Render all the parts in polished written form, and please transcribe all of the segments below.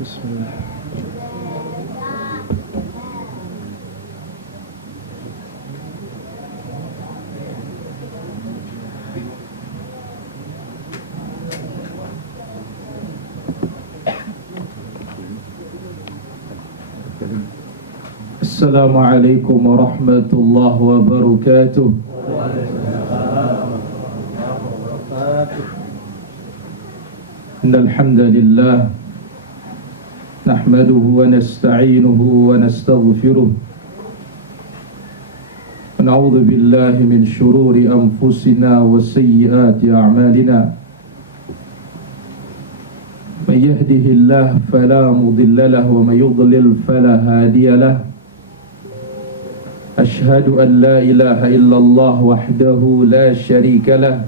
Bismillah. Assalamualaikum warahmatullahi wabarakatuh. Innal hamdalillah nahmaduhu wa nasta'inuhu wa nastaghfiruh wa na'udzu billahi min shururi anfusina wa sayyiati a'malina. Man yahdihillahu fala mudilla lahu wa man yudlil fala hadiya lahu. Ashhadu an la ilaha illallah wahdahu la syarika lah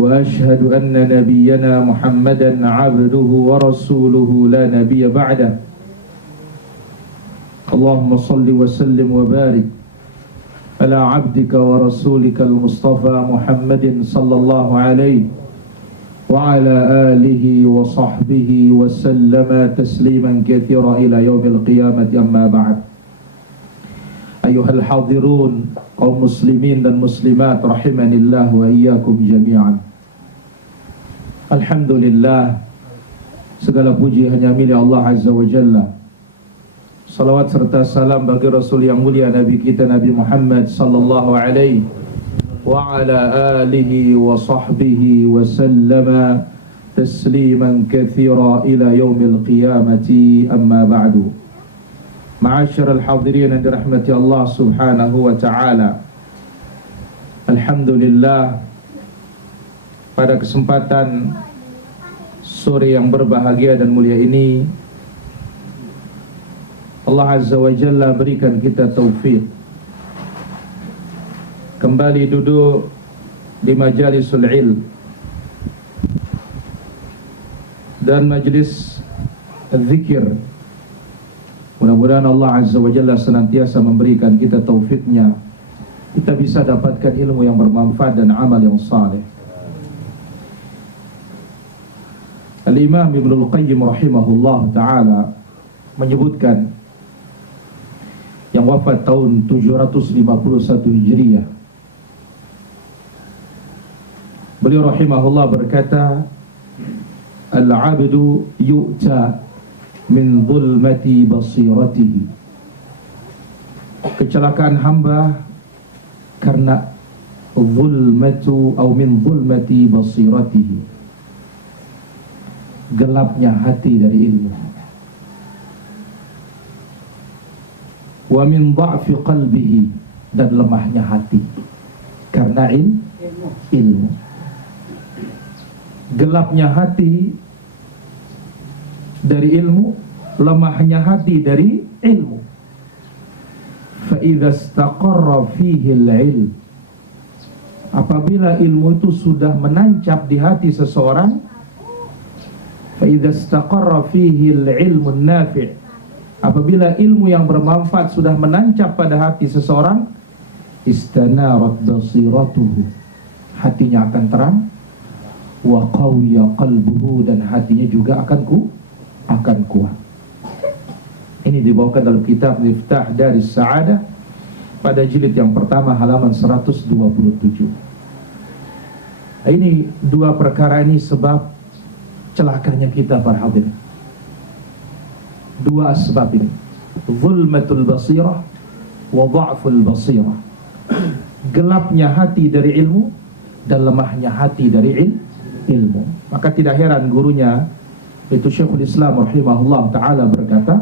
wa ashhadu anna nabiyyana Muhammadan abduhu wa rasuluhu la nabiyya ba'dah. Allahumma salli wa sallim wa barik ala abdika wa rasulika al-Mustafa Muhammadin sallallahu alaihi wa ala alihi wa sahbihi wa sallama tasliman katsira ila yaumil qiyamati, amma ba'd. Ayuhal hadirun, kaum muslimin dan muslimat rahimanillah wa iyyakum jami'an. Alhamdulillah, segala puji hanya milik Allah Azza wa Jalla. Salawat serta salam bagi Rasul yang mulia, Nabi kita Nabi Muhammad sallallahu alaihi wa ala alihi wa sahbihi wa sallama tasliman katsira ila yaumil qiyamati, amma ba'du. Ma'asyiral hadirin yang dirahmati Allah subhanahu wa ta'ala, alhamdulillah, pada kesempatan sore yang berbahagia dan mulia ini Allah Azza wa Jalla berikan kita taufik kembali duduk di majalisul ilm dan majlis zikir. Mudah-mudahan Allah Azza wa Jalla senantiasa memberikan kita taufiknya, kita bisa dapatkan ilmu yang bermanfaat dan amal yang saleh. Al-Imam Ibnul Qayyim rahimahullah ta'ala menyebutkan, yang wafat tahun 751 Hijriyah, beliau rahimahullah berkata, al-'abdu yu'ta min zulmati basiratihi. Kecelakaan hamba karena zulmatu atau min zulmati basiratihi, gelapnya hati dari ilmu. Wa min dha'fi qalbihi, dan lemahnya hati karena ilmu. Gelapnya hati dari ilmu, lemahnya hati dari ilmu. Fa idza istaqarra fihi al-'ilm, apabila ilmu itu sudah menancap di hati seseorang, fa idza istaqarra fihi al-'ilmu an-nafi', apabila ilmu yang bermanfaat sudah menancap pada hati seseorang, istanarat basiratuhu, hatinya akan terang, wa qawiya qalbuhu, dan hatinya juga akan kuat. Ini dibawakan dalam kitab Miftah Daris Sa'adah pada jilid yang pertama halaman 127. Ini dua perkara ini sebab celakanya kita para hadirin. Dua sebab ini, zulmatul basirah wa dha'ful basirah, gelapnya hati dari ilmu dan lemahnya hati dari ilmu. Maka tidak heran gurunya, itu Syekhul Islam rahimahullah ta'ala, berkata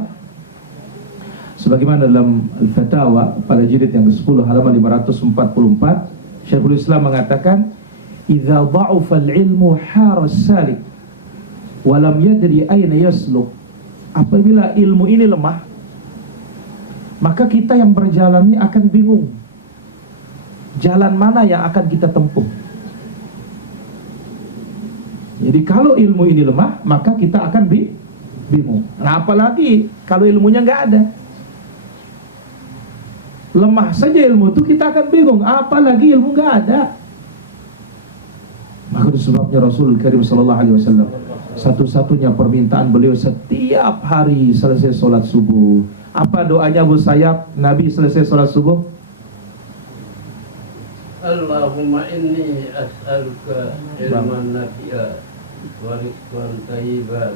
sebagaimana dalam Al-Fatawa pada jilid yang ke-10 halaman 544, Syekhul Islam mengatakan, idza dha'afa al-ilmu hara as-salik wa lam yadri ayna yasluk. Apabila ilmu ini lemah, maka kita yang berjalan ini akan bingung jalan mana yang akan kita tempuh. Jadi kalau ilmu ini lemah, maka kita akan bingung. Nah, apalagi kalau ilmunya nggak ada. Lemah saja ilmu itu kita akan bingung, apalagi ilmu nggak ada. Maka itu sebabnya Rasul Karim sallallahu alaihi wasallam Satu-satunya permintaan beliau setiap hari selesai sholat subuh. Apa doanya Abu Sayyaf Nabi selesai sholat subuh? Allahumma inni as'aluka ilman nafi'a wa rizqan thayyiban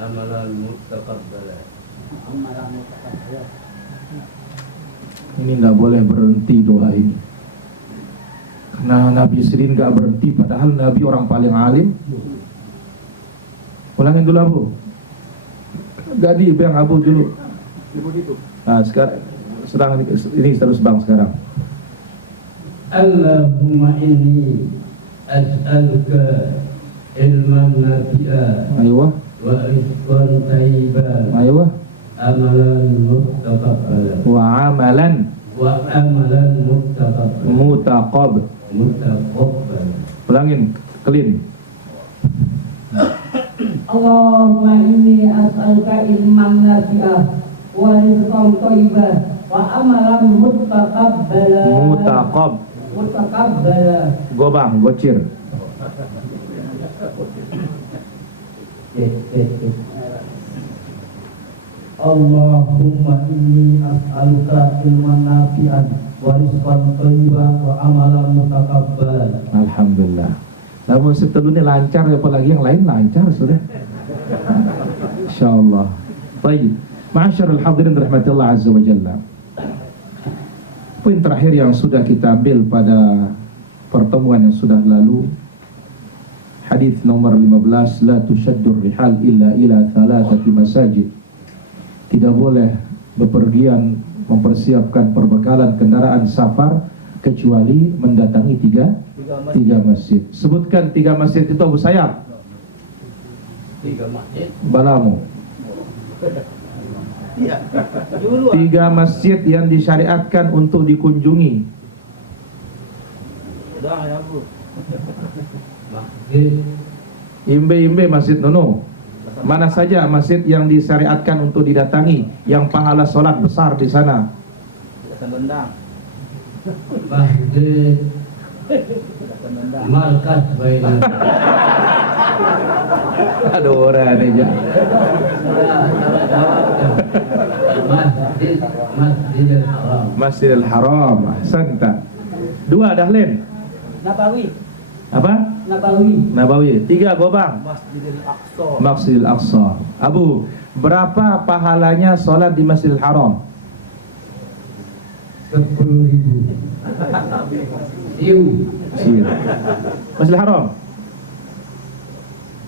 amalan mutaqabbalan. Ini nggak boleh berhenti doa ini. Karena Nabi sendiri nggak berhenti, padahal Nabi orang paling alim. Ulangin dulu Abu. Gadi bang Abu dulu. Nah sekarang sedang ini terus bang sekarang. Allahumma inni as'aluka ilman nafi'a Ayo, wa rizqan thayyiban ayo. amalan mutaqabbalan Wa amalan mutaqabbalan. Ulangin, clean. Allahumma inni as'aluka ilman nafi'ah wa rizqan thayyiban wa amalan mutaqabbalan. Gobang, gocir. Allahumma inni as'aluka ilman nafi'an wa rizqan thayyiban wa amalan mutaqabbalan. Alhamdulillah. Namun setelahnya lancar, apalagi yang lain lancar sudah. Insyaallah. Baik. Ma'asyarul hadirin rahmatillah azza wa jalla. Poin terakhir yang sudah kita ambil pada pertemuan yang sudah lalu, hadis nomor 15, la tushaddur rihal illa ila thalathati masajid. Tidak boleh bepergian mempersiapkan perbekalan kendaraan safar kecuali mendatangi tiga masjid. Sebutkan 3 masjid itu Abu Sayyaf. 3 masjid. Balamu. 3 masjid yang disyariatkan untuk dikunjungi. Masjid Imbe Masjid Nono. Mana saja masjid yang disyariatkan untuk didatangi, yang pahala sholat besar di sana. Masjid Markas Bainah. Aduh orang aja. Masjidil Haram. Masjidil Haram. Ahsanta. 2 Dahlin. Nabawi. Apa? Nabawi. 3 Gobang. Masjidil Aqsa. Abu, berapa pahalanya sholat di Masjidil Haram? 10.000. Masjidil Haram.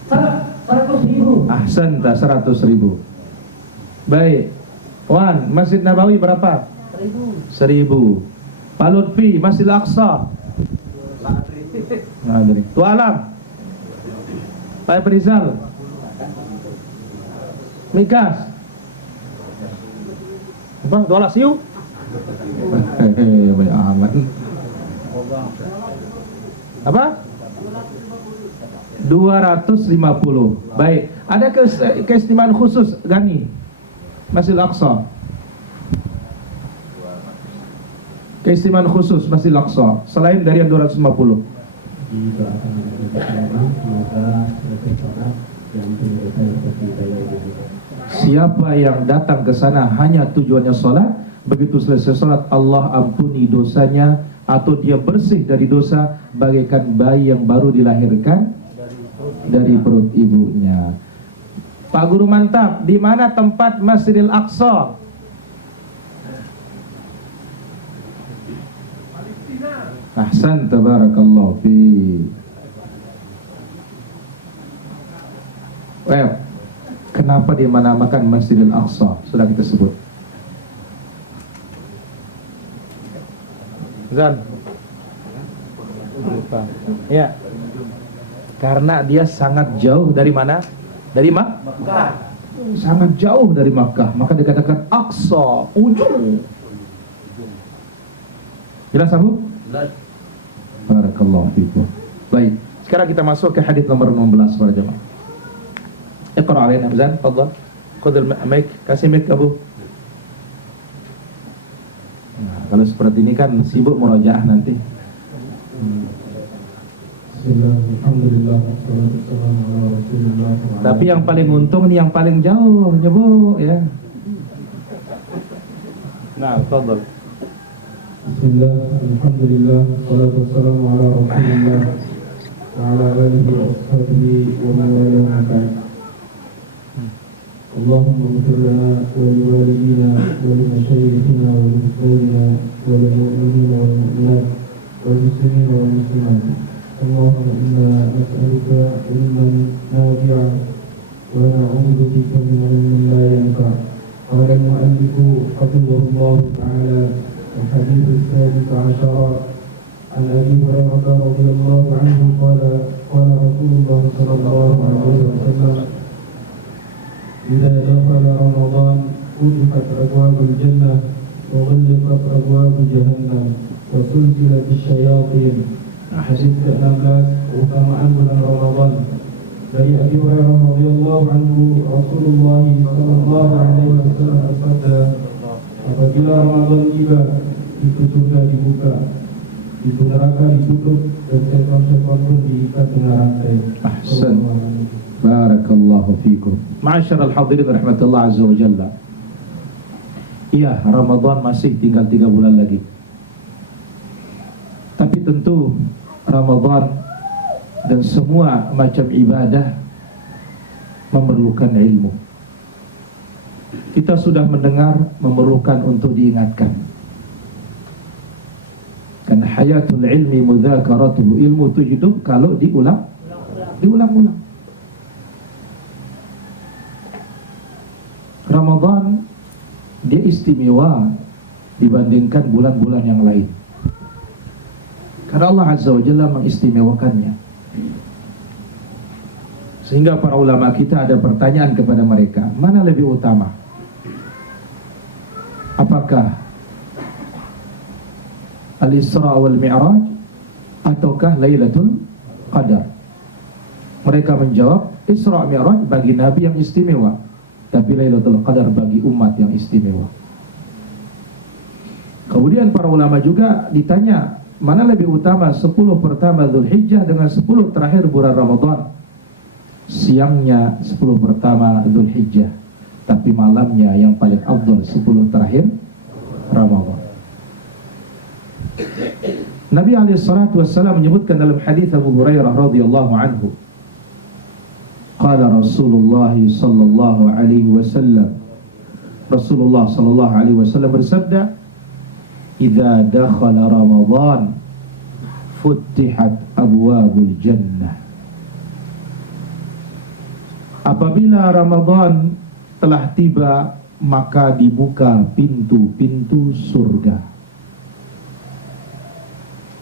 100.000. Ahsanta, 100.000. Baik. Wan, Masjid Nabawi berapa? 1.000. Pak Lutfi, Masjidil Aqsa. Tua Alam. Pak Perizal. Mikas. Apa? Tua Lasiu. Banyak amat. Apa? 250. Baik. Ada keistimewaan khusus Gani Masjidil Aqsa. Keistimewaan khusus Masjidil Aqsa selain dari yang 250. Siapa yang datang ke sana hanya tujuannya sholat, begitu selesai sholat Allah ampuni dosanya, atau dia bersih dari dosa bagaikan bayi yang baru dilahirkan dari perut ibunya. Pak Guru mantap, di mana tempat Masjidil Aqsa? Ahsan, tabarakallahu fi. Kenapa dia menamakan Masjidil Aqsa? Sudah kita sebut. Zan. Ya. Karena dia sangat jauh dari mana? Dari Makkah. Sangat jauh dari Makkah, maka dikatakan Aqsa, ujung. Jelas Abu? Barakallahu fikum. Baik, sekarang kita masuk ke hadis nomor 16 para jemaah. Iqra alaina Zan, fadhal. Khudh al-mic, kasih mic Abu. Nah, kalau seperti ini kan sibuk murajaah nanti. Bismillah, alhamdulillah, wassalatu wassalamu ala rasulillah. Tapi yang paling untung nih yang paling jauh, Bu, ya. Nah, tafadhal. Bismillah, alhamdulillah, wassalatu wassalamu ala rasulillah wa ala alihi wa ashabihi wa man wala ba'd. Allahumma ighfir lana wa liwalidina wa limashayikhina wa limuslimina wa lilmu'minina wal mu'minat wal muslimina wal muslimat. اللهم إنا نسألك علما نافعا ونعوذ بك من علم لا ينفع. قال المؤلف حفظه الله تعالى الحديث السادس عشر عن أبي هريرة رضي الله عنه قال قال رسول الله صلى الله عليه وسلم إذا دخل رمضان فتحت أبواب الجنة وغلقت أبواب جهنم وسلسلت الشياطين. Hadis ke-16 keutamaan bulan Ramadan. Dari Abi Hurairah radhiyallahu anhu, Rasulullah sallallahu alaihi wasallam bersabda, apabila Ramadan tiba, pintu surga dibuka, pintu neraka ditutup, dan setan-setan pun diikat dengan rantai. Ahsan. Barakallahu fikum. Ma'asyiral hadirin rahmatullah azza wa jalla. Iya, Ramadan masih tinggal 3 bulan lagi. Tapi tentu Ramadan dan semua macam ibadah memerlukan ilmu. Kita sudah mendengar memerlukan untuk diingatkan. Karena hayatul ilmi mudzakaratuhu, ilmu itu hidup kalau diulang-ulang. Ramadan dia istimewa dibandingkan bulan-bulan yang lain. Karena Allah Azza wa Jalla mengistimewakannya. Sehingga para ulama kita ada pertanyaan kepada mereka, mana lebih utama? Apakah Al-Isra wal Mi'raj ataukah Lailatul Qadar? Mereka menjawab, Isra Mi'raj bagi Nabi yang istimewa, tapi Lailatul Qadar bagi umat yang istimewa. Kemudian para ulama juga ditanya, mana lebih utama 10 pertama Dzulhijjah dengan 10 terakhir bulan Ramadan? Siangnya 10 pertama Dzulhijjah, tapi malamnya yang paling afdal 10 terakhir Ramadan. Nabi SAW menyebutkan dalam hadis Abu Hurairah radhiyallahu anhu, qala Rasulullah sallallahu alaihi wasallam, Rasulullah sallallahu alaihi wasallam bersabda, idza dakhala Ramadan futtihat abwabul jannah. Apabila Ramadan telah tiba, maka dibuka pintu-pintu surga.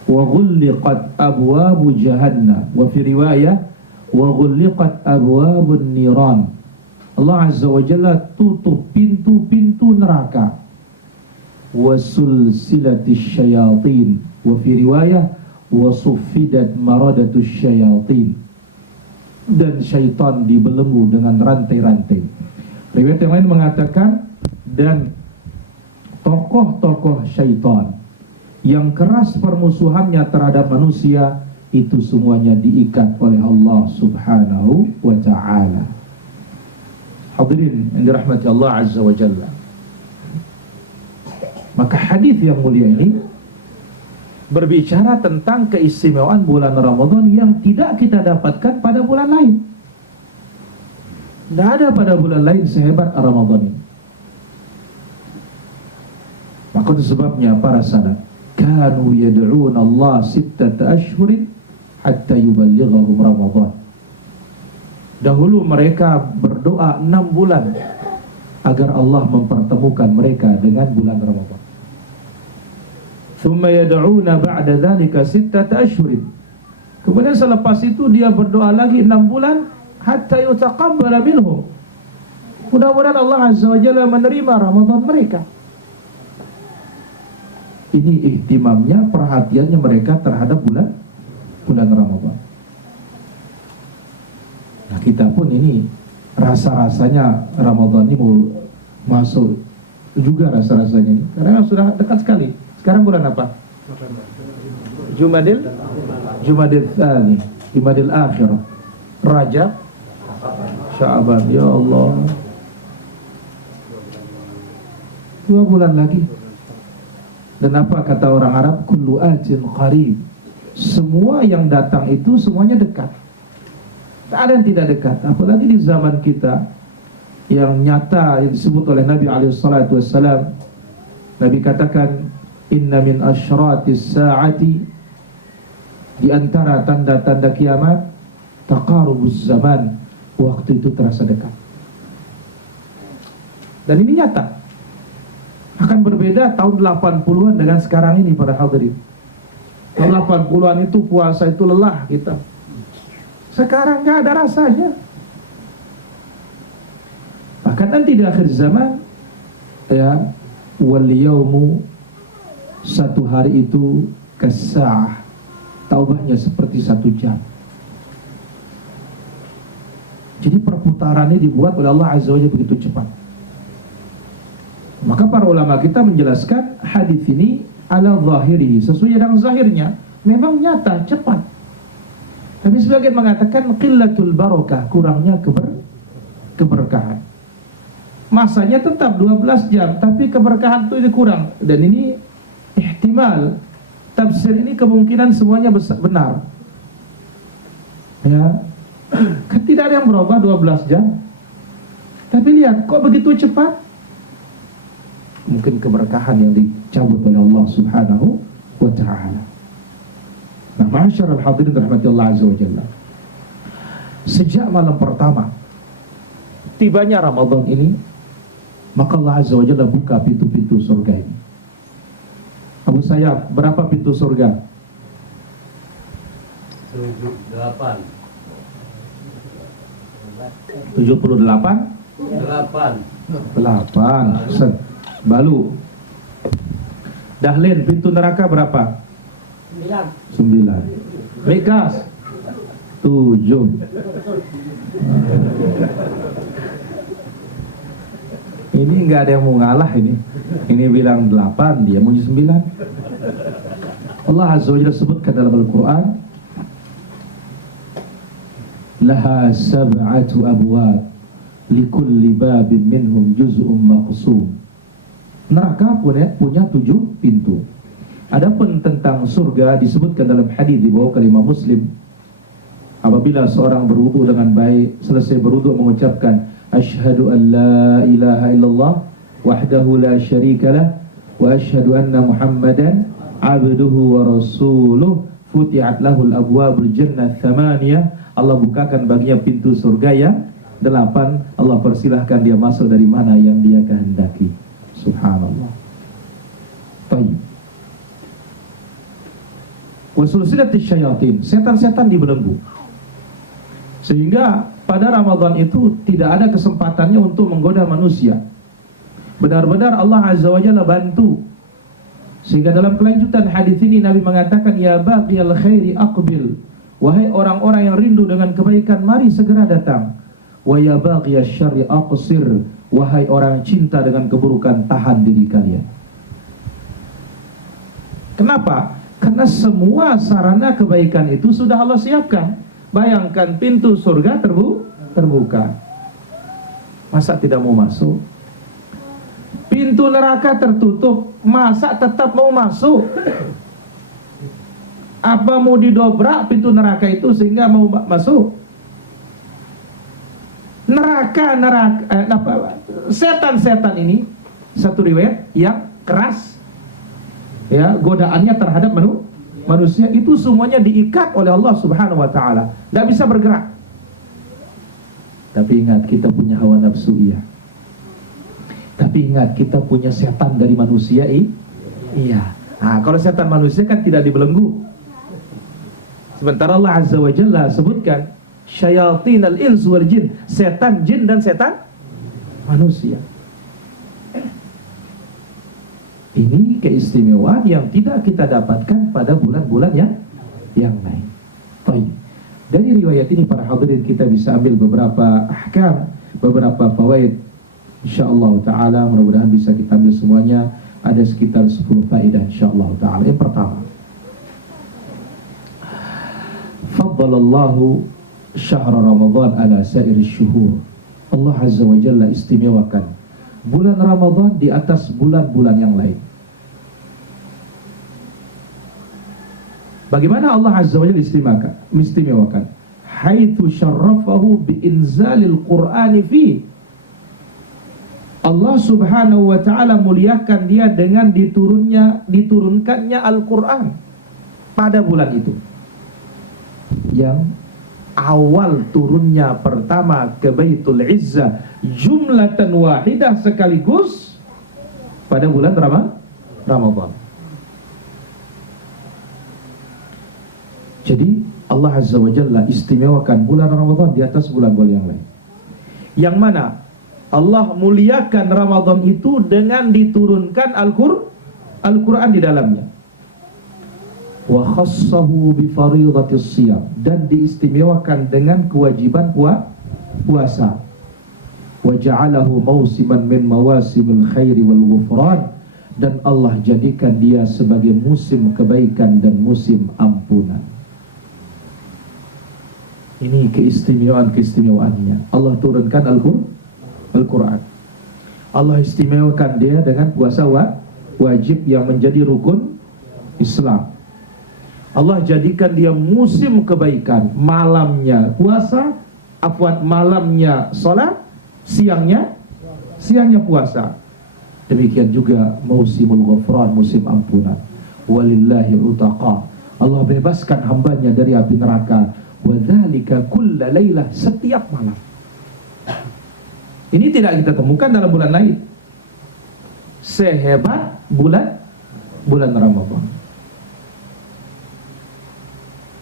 Wa ghulliqat abwabu jahannam, wa fi riwayah wa ghulliqat abwabun niran. Allah Azza wa Jalla tutup pintu-pintu neraka. Wasulsilatis syayatin, wa fi riwayah wasuffidat maradatus syayatin, dan syaitan dibelenggu dengan rantai-rantai. Riwayat yang lain mengatakan, dan tokoh-tokoh syaitan yang keras permusuhannya terhadap manusia, itu semuanya diikat oleh Allah Subhanahu wa ta'ala. Hadirin yang dirahmati Allah Azza wa Jalla. Maka hadis yang mulia ini berbicara tentang keistimewaan bulan Ramadan yang tidak kita dapatkan pada bulan lain. Tidak ada pada bulan lain sehebat Ramadan ini. Maka itu sebabnya para salaf kanu yad'una Allah 6 ashhurin hatta yuballighahum Ramadan. Dahulu mereka berdoa 6 bulan agar Allah mempertemukan mereka dengan bulan Ramadan. Thumma yad'una ba'da dzalika 6 ashhurin. Kemudian selepas itu dia berdoa lagi 6 bulan hatta yutaqabbala minhum. Mudah-mudahan Allah Azza wa Jalla menerima Ramadan mereka. Ini ihtimamnya, perhatiannya mereka terhadap bulan Ramadan. Nah, kita pun ini rasa-rasanya Ramadan ini mau masuk juga rasa-rasanya ini. Karena sudah dekat sekali. Sekarang bulan apa? Jumadil Jumadil Tsani, Jumadil Akhirah, Rajab, Sya'ban. Ya Allah, 2 bulan lagi. Dan apa kata orang Arab? Kullu atin qarib. Semua yang datang itu semuanya dekat. Tak ada yang tidak dekat. Apalagi di zaman kita yang nyata yang disebut oleh Nabi SAW. Nabi katakan, inna min asyratis sa'ati, di antara tanda-tanda kiamat, taqarubuz zaman, waktu itu terasa dekat. Dan ini nyata. Akan berbeda tahun 80-an dengan sekarang ini para hadirin. Tahun 80-an itu puasa itu lelah kita. Sekarang nggak ada rasanya. Bahkan nanti di akhir zaman, ya, wal yaumu, satu hari itu kasa'ah, taubahnya seperti 1 jam. Jadi perputarannya dibuat oleh Allah Azza wa Jalla begitu cepat. Maka para ulama kita menjelaskan hadis ini ala zahiri, sesuai dengan zahirnya memang nyata, cepat. Tapi sebagian mengatakan qillatul barakah, kurangnya keberkahan. Masanya tetap 12 jam, tapi keberkahan itu kurang. Dan ini ihtimal, tafsir ini kemungkinan semuanya benar. Ya, kan tidak ada yang berubah 12 jam. Tapi lihat, kok begitu cepat? Mungkin keberkahan yang dicabut oleh Allah Subhanahu wa ta'ala. Nah, ma'asyiral hadirin rahmati Allah Azza wa Jalla, sejak malam pertama tibanya Ramadan ini, maka Allah Azza wa Jalla buka pintu-pintu surga ini. Abu Sayyaf, berapa pintu surga? 78. 8. Balu. Dahlin, pintu neraka berapa? 9. Mikas 7. Ini nggak ada yang mau ngalah ini. Ini bilang 8, dia mau 9. Allah Azza wa Jalla sebutkan dalam Al-Quran, laha sab'atu abwab likulli babin minhum juz'un maqsum. Neraka punya 7 pintu. Adapun tentang surga disebutkan dalam hadis dibawa oleh Imam Muslim, apabila seorang berwudu dengan baik, selesai berwudu mengucapkan asyhadu an la ilaha illallah wahdahu la syarika lah wa asyhadu anna Muhammadan abduhu wa rasuluh, futihat lahul abwabul jannah thamaniyah. Allah bukakan baginya pintu surga yang 8. Allah persilahkan dia masuk dari mana yang dia kehendaki. Subhanallah. Baik. Wasulsilatis syayatin, setan-setan dibelenggu. Sehingga pada Ramadan itu tidak ada kesempatannya untuk menggoda manusia. Benar-benar Allah Azza wa Jalla bantu. Sehingga dalam kelanjutan hadis ini Nabi mengatakan, ya baqiyal khairi aqbil, wahai orang-orang yang rindu dengan kebaikan, mari segera datang. Wa ya baqiyasy syarri aqsir, wahai orang cinta dengan keburukan, tahan diri kalian. Kenapa? Karena semua sarana kebaikan itu sudah Allah siapkan. Bayangkan pintu surga terbuka. Masa tidak mau masuk? Pintu neraka tertutup, masa tetap mau masuk? Apa mau didobrak pintu neraka itu sehingga mau masuk? Setan-setan ini, satu riwayat yang keras, ya, godaannya terhadap manusia itu semuanya diikat oleh Allah Subhanahu wa ta'ala, tidak bisa bergerak. Tapi ingat, kita punya hawa nafsu, iya. Tapi ingat, kita punya setan dari manusia, iya. Nah, kalau setan manusia kan tidak dibelenggu. Sementara Allah Azza wa Jalla sebutkan syayatinal ins wal jin, setan jin dan setan manusia. Ini keistimewaan yang tidak kita dapatkan pada bulan-bulan yang lain. Baik. Dari riwayat ini para hadirin kita bisa ambil beberapa ahkam, beberapa fawaid. Insyaallah taala, mudah-mudahan bisa kita ambil semuanya. Ada sekitar 10 faedah insyaallah taala. Yang pertama, faddalallahu syahra Ramadan ala sairi syuhur. Allah Azza wa Jalla istimewakan bulan Ramadan di atas bulan-bulan yang lain. Bagaimana Allah Azza wa Jalla istimewakan? Haitsu syarrafahu bi inzalil Qur'ani fi. Allah Subhanahu wa taala muliakan dia dengan diturunkannya Al-Qur'an pada bulan itu. Yang awal turunnya pertama ke Baitul Izzah jumlatan wahidah sekaligus pada bulan Ramadan. Jadi Allah Azza wa Jalla istimewakan bulan Ramadan di atas bulan-bulan yang lain. Yang mana Allah muliakan Ramadan itu dengan diturunkan Al-Qur'an di dalamnya. Wa khassahu bi fariidatis shiyam, dan diistimewakan dengan kewajiban puasa. Wa ja'alahu mausiman min mawasimil khairi wal ghufran, dan Allah jadikan dia sebagai musim kebaikan dan musim ampunan. Ini keistimewaannya. Allah turunkan Al-Quran. Allah istimewakan dia dengan puasa wajib yang menjadi rukun Islam. Allah jadikan dia musim kebaikan. Malamnya puasa, malamnya salat, siangnya puasa. Demikian juga musimul ghufran, musim ampunan. Walillahi utaqa. Allah bebaskan hambanya dari api neraka. Wa dzalika kulla lailah, setiap malam. Ini tidak kita temukan dalam bulan lain. Sehebat bulan Ramadan.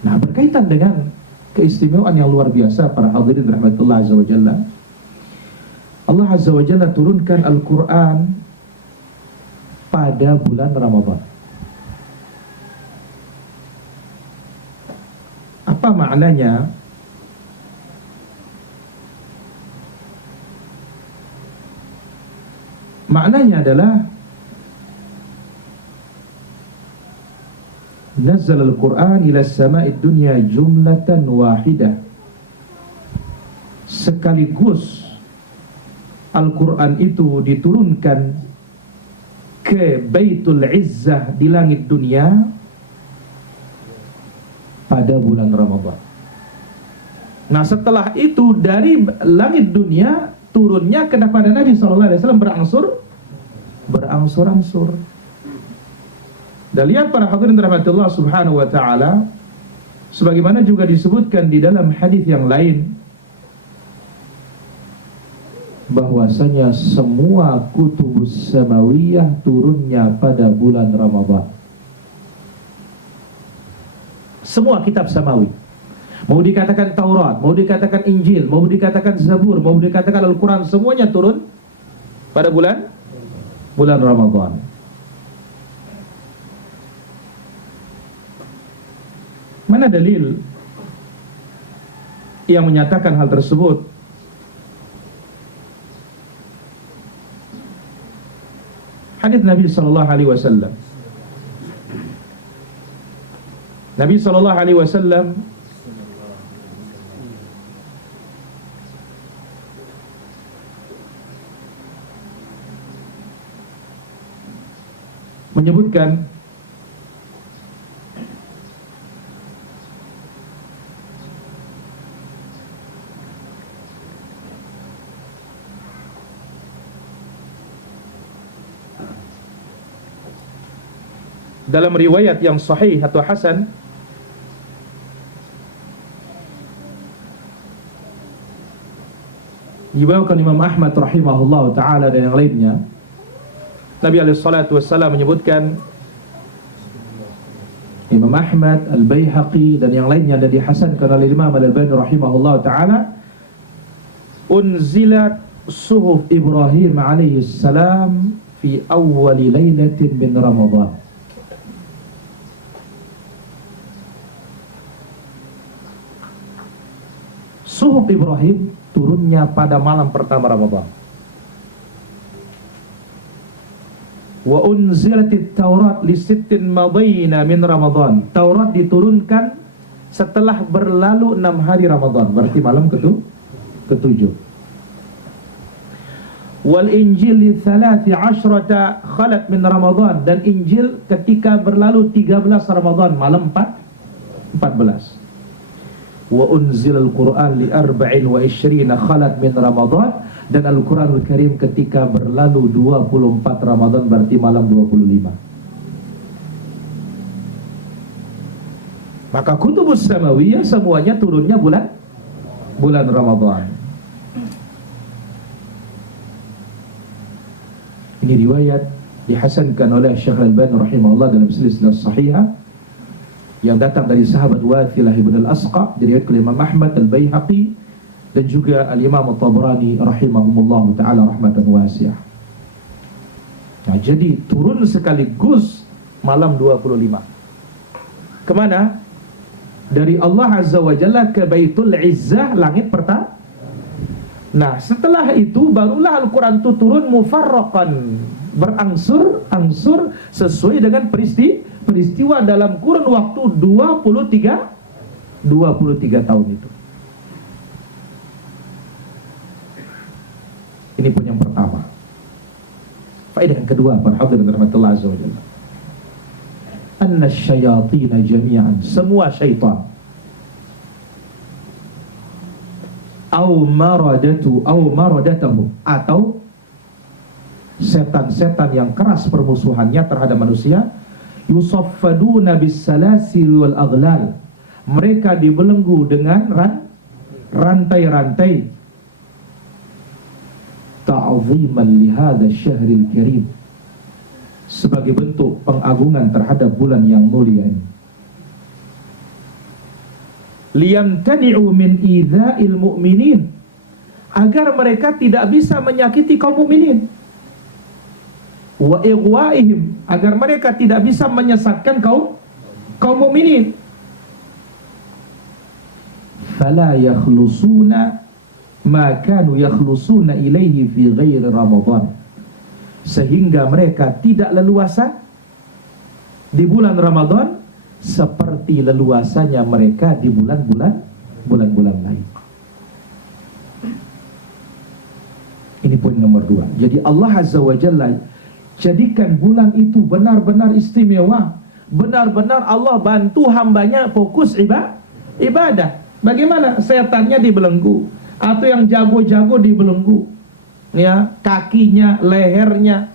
Nah, berkaitan dengan keistimewaan yang luar biasa para hadirin rahmatullah azza wa jalla, Allah azza wa jalla turunkan Al-Quran pada bulan Ramadan. Apa maknanya? Maknanya adalah nazzal al-Quran ila sama'id dunya jumlatan wahidah. Sekaligus Al-Quran itu diturunkan ke Baitul Izzah di langit dunia pada bulan Ramadan. Nah, setelah itu dari langit dunia turunnya kepada Nabi SAW berangsur-angsur. Dan lihat para hadirin rahmatullah subhanahu wa ta'ala, sebagaimana juga disebutkan di dalam hadis yang lain, bahwasanya semua kutubus samawiyah turunnya pada bulan Ramadan. Semua kitab samawi, mau dikatakan Taurat, mau dikatakan Injil, mau dikatakan Zabur, mau dikatakan Al-Quran, semuanya turun pada bulan Ramadan. Mana dalil yang menyatakan hal tersebut? Hadis Nabi sallallahu alaihi wasallam. Nabi sallallahu alaihi wasallam menyebutkan dalam riwayat yang sahih atau hasan, dibawakan Imam Ahmad rahimahullah ta'ala dan yang lainnya, Nabi SAW menyebutkan, Imam Ahmad, Al-Baihaqi dan yang lainnya, dan dihasankan oleh Imam Al-Albani rahimahullah ta'ala, unzilat suhuf Ibrahim alaihi salam fi awwali lailatin min Ramadan. Suhuf Ibrahim turunnya pada malam pertama Ramadan. Wa unzilatit Taurat li sittin madina min Ramadan. Taurat diturunkan setelah berlalu 6 hari Ramadan, berarti malam ketujuh. Wal Injil li 13 khalat min Ramadan, dan Injil ketika berlalu 13 Ramadan, malam 14. Wa unzilal Qur'an li 24 khalat min Ramadan, dan Al-Qur'anul Karim ketika berlalu 24 Ramadan, berarti malam 25. Maka kutubus samawiyah semuanya turunnya bulan Ramadan. Ini riwayat dihasankan oleh Syekh Al-Albani rahimahullah dalam silsilah sahihah, yang datang dari sahabat Wathilah ibn al-Asqa, diriwayatkan oleh Imam Ahmad, Al-Baihaqi, dan juga Al-Imam At-Tabrani rahimahumullah ta'ala rahmatan wasi'ah. Nah, jadi turun sekaligus malam 25. Kemana? Dari Allah Azza wa Jalla ke Baitul Izzah, langit pertama. Nah, setelah itu barulah Al-Quran itu turun mufarraqan, berangsur-angsur sesuai dengan peristiwa dalam kurun waktu 23 tahun itu. Ini pun yang pertama. Faedah yang kedua, para hadirin rahmatullah azza wa jalla, anna syayatina jami'an, semua syaitan, au maradatuhum, atau setan-setan yang keras permusuhannya terhadap manusia, yusaffaduna bis salasil wal aghlal, mereka dibelenggu dengan rantai-rantai, ta'ziman li hadzal syahril karim, sebagai bentuk pengagungan terhadap bulan yang mulia ini. Liyamtani'u min idza'il mu'minin, agar mereka tidak bisa menyakiti kaum mukminin. Wa ighwa'ihim, agar mereka tidak bisa menyesatkan kaum mukminin. Fala yakhlusuna ma kanu yakhlusuna ilaihi fi ghairi Ramadan, sehingga mereka tidak leluasa di bulan Ramadan seperti leluasanya mereka di bulan-bulan lain. Ini poin nomor 2. Jadi Allah Azza wa Jalla jadikan bulan itu benar-benar istimewa. Benar-benar Allah bantu hambanya fokus ibadah. Bagaimana? Setannya dibelenggu, atau yang jago-jago dibelenggu, ya, kakinya, lehernya.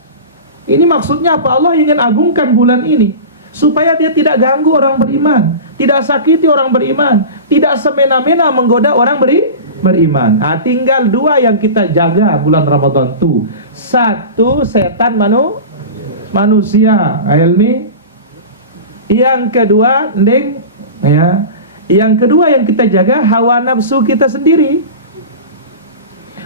Ini maksudnya apa? Allah ingin agungkan bulan ini supaya dia tidak ganggu orang beriman, tidak sakiti orang beriman, tidak semena-mena menggoda orang beriman. Nah, tinggal 2 yang kita jaga bulan Ramadan itu. 1, setan manusia, ilmi. Yang kedua, ya. Yang kedua yang kita jaga hawa nafsu kita sendiri.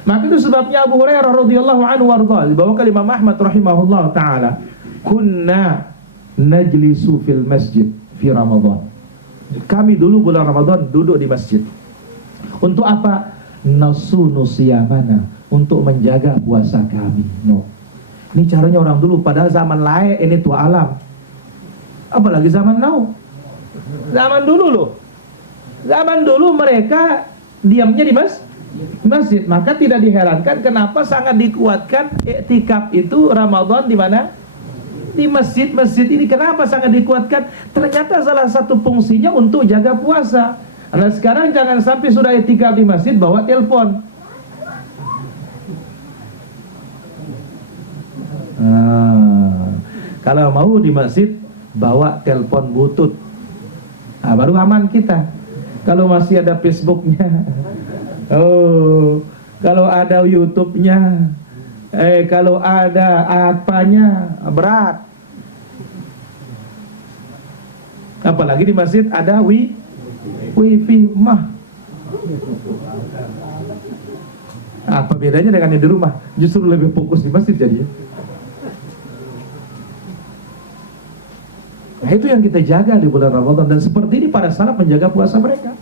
Maka itu sebabnya Abu Hurairah radhiyallahu anhu warḍah dibawakan Imam Ahmad rahimahullah taala, kunna najlisu fil masjid fi Ramadan. Kami dulu bulan Ramadan duduk di masjid. Untuk apa? Nasunu siyamana, untuk menjaga puasa kami. No. Ini caranya orang dulu, padahal zaman lain ini tua alam. Apalagi zaman now. Zaman dulu loh. Zaman dulu mereka diamnya di masjid. Maka tidak diherankan kenapa sangat dikuatkan iktikaf itu Ramadan di mana? Di masjid-masjid ini. Kenapa sangat dikuatkan? Ternyata salah satu fungsinya untuk jaga puasa. Nah, sekarang jangan sampai sudah iktikaf di masjid bawa telepon. Kalau mau di masjid bawa telepon butut. Nah, baru aman kita. Kalau masih ada Facebooknya, kalau ada YouTube-nya, kalau ada apanya, berat. Apalagi di masjid ada wifi mah. Apa bedanya dengan yang di rumah? Justru lebih fokus di masjid jadinya. Nah, itu yang kita jaga di bulan Ramadan. Dan seperti ini para salaf menjaga puasa mereka.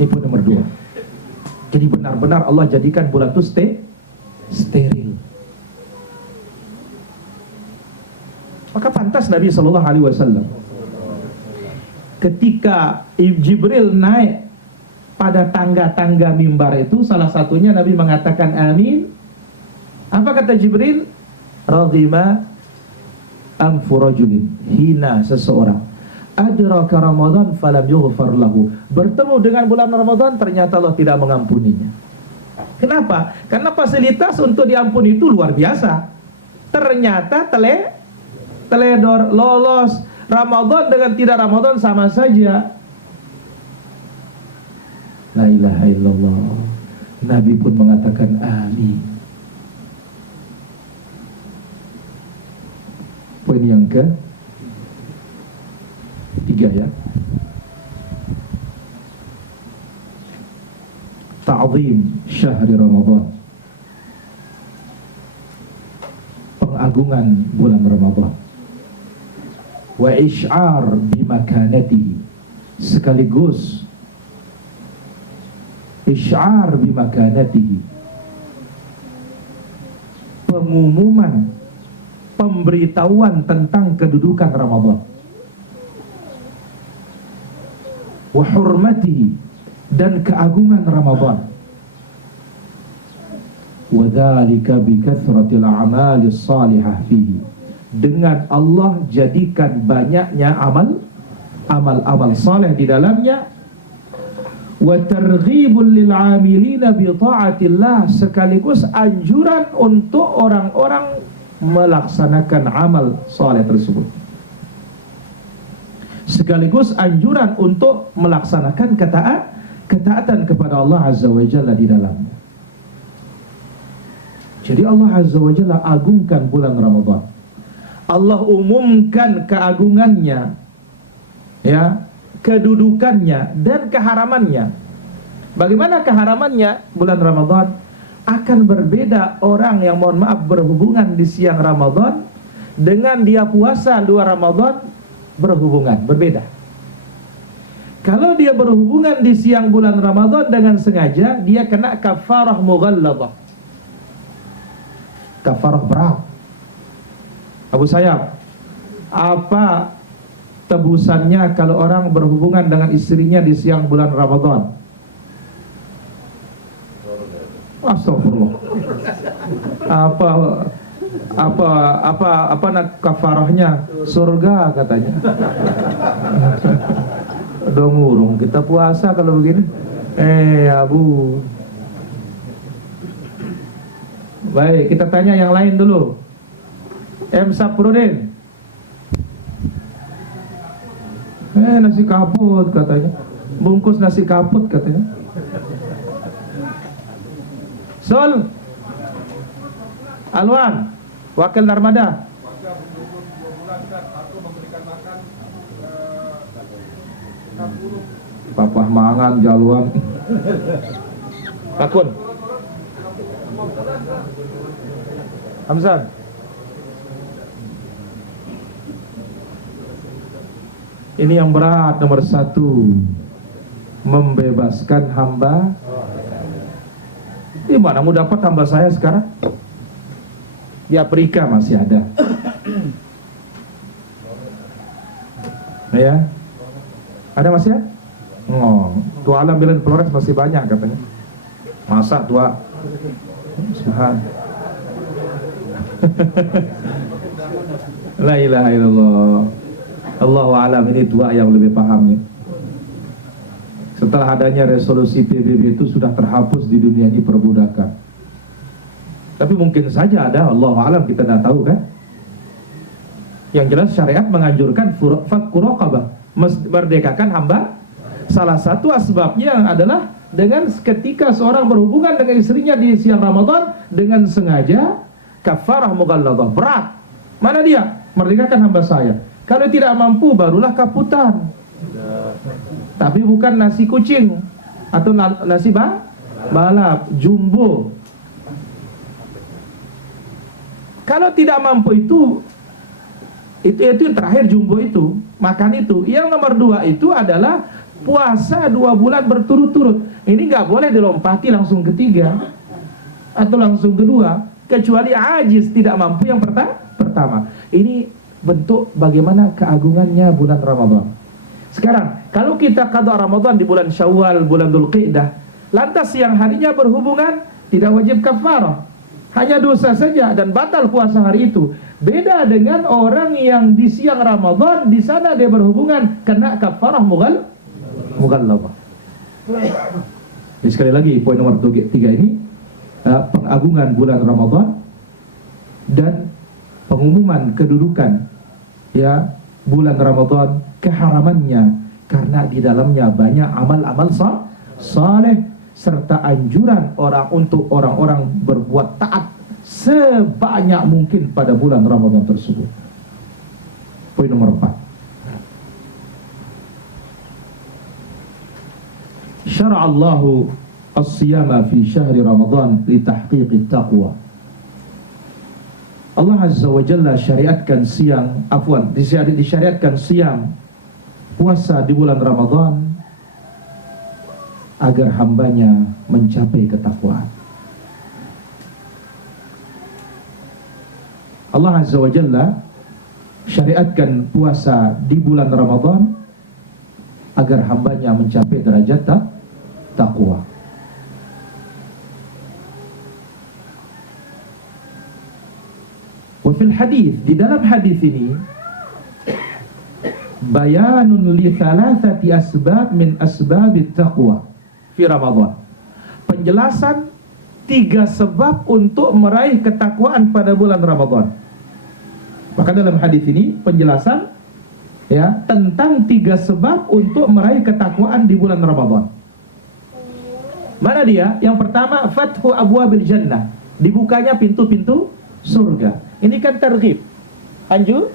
Ini poin nomor 2. Jadi benar-benar Allah jadikan bulan itu steril. Maka pantas Nabi SAW ketika Jibril naik pada tangga-tangga mimbar itu, salah satunya Nabi mengatakan amin. Apa kata Jibril? Radhima anfu rajulin, hina seseorang adraka Ramadan falam yughfar lahu, bertemu dengan bulan Ramadan ternyata Allah tidak mengampuninya. Kenapa? Karena fasilitas untuk diampuni itu luar biasa. Ternyata teledor, lolos Ramadan dengan tidak Ramadan sama saja. La ilaha illallah. Nabi pun mengatakan amin. Poin yang ke 3 ya. Ta'zim syahri Ramadan, pengagungan bulan Ramadan. Wa isy'ar bimakanatihi, sekaligus isy'ar bimakanatihi, pengumuman, pemberitahuan tentang kedudukan Ramadan. Wa hurmatihi, dan keagungan Ramadan. Wa dzalika bi kathratil a'malis salihah fihi, dengan Allah jadikan banyaknya amal saleh di dalamnya. Wa targhibul lil 'amilina bi ta'atillah, sekaligus anjuran untuk orang-orang melaksanakan amal saleh tersebut, sekaligus anjuran untuk melaksanakan ketaatan kepada Allah Azza wa Jalla di dalamnya. Jadi Allah Azza wa Jalla agungkan bulan Ramadan. Allah umumkan keagungannya, ya, kedudukannya dan keharamannya. Bagaimana keharamannya? Bulan Ramadan akan berbeda orang yang, mohon maaf, berhubungan di siang Ramadan dengan dia puasa 2 Ramadan berhubungan, berbeda. Kalau dia berhubungan di siang bulan Ramadan dengan sengaja, dia kena kafarah mughalladah, kafarah berat. Abu Sayyaf, apa tebusannya kalau orang berhubungan dengan istrinya di siang bulan Ramadan? Astagfirullah. Apa kafarahnya? Surga katanya. Dong urung kita puasa kalau begini. Abu. Baik, kita tanya yang lain dulu. M. Saprudin. Nasi kaput katanya. Bungkus nasi kaput katanya. Sol Alwan, Wakil Narmada. Papah mangan jaluan. Takun Hamzan. Ini yang berat, nomor 1, membebaskan hamba. Di mana mau dapat hamba saya sekarang? Di Afrika masih ada. Ya, ada masih ya? Tua alam bilang Flores masih banyak katanya. Masa tua? Subhan. La ilaha illallah. Allahu a'lam, ini tua yang lebih paham ya. Setelah adanya resolusi PBB itu sudah terhapus di dunia ini perbudakan. Tapi mungkin saja ada, Allahu a'lam, kita tidak tahu kan. Yang jelas syariat menganjurkan fakku raqabah, merdekakan hamba. Salah satu asbabnya adalah dengan ketika seorang berhubungan dengan istrinya di siang Ramadan dengan sengaja, kafarah mughalladah, berat. Mana dia? Merdekakan hamba saya. Kalau tidak mampu barulah kaputan. Tapi bukan nasi kucing atau nasi balap jumbo. Kalau tidak mampu itu yang terakhir, jumbo itu, makan itu. Yang nomor 2 itu adalah puasa 2 bulan berturut-turut. Ini nggak boleh dilompati langsung ketiga atau langsung kedua, kecuali ajiz, tidak mampu yang pertama. Ini bentuk bagaimana keagungannya bulan Ramadan. Sekarang, kalau kita qada Ramadan di bulan Syawal, bulan Dzulqa'dah, lantas siang harinya berhubungan, tidak wajib kafarah. Hanya dosa saja dan batal puasa hari itu. Beda dengan orang yang di siang Ramadan, di sana dia berhubungan, kena kafarah mughalladzah. Jadi sekali lagi, poin nomor 3 ini, pengagungan bulan Ramadan dan pengumuman kedudukan ya bulan Ramadan, keharamannya karena di dalamnya banyak amal-amal saleh serta anjuran untuk orang-orang berbuat taat sebanyak mungkin pada bulan Ramadan tersebut. Poin nomor 4. Syara'allahu as-siyama fi syahri Ramadan li tahqiqit taqwa. Allah Azza wa Jalla disyariatkan siang puasa di bulan Ramadan agar hambanya mencapai ketakwaan. Allah Azza wa Jalla syariatkan puasa di bulan Ramadan agar hambanya mencapai derajat takwa. Wa fil hadis, di dalam hadis ini bayanun li thalathati asbab min asbabit taqwa fi Ramadan. Penjelasan 3 sebab untuk meraih ketakwaan pada bulan Ramadan. Maka dalam hadis ini penjelasan ya tentang 3 sebab untuk meraih ketakwaan di bulan Ramadan. Mana dia? Yang pertama, fathu abwabil jannah, dibukanya pintu-pintu surga. Ini kan targhib, anjuran.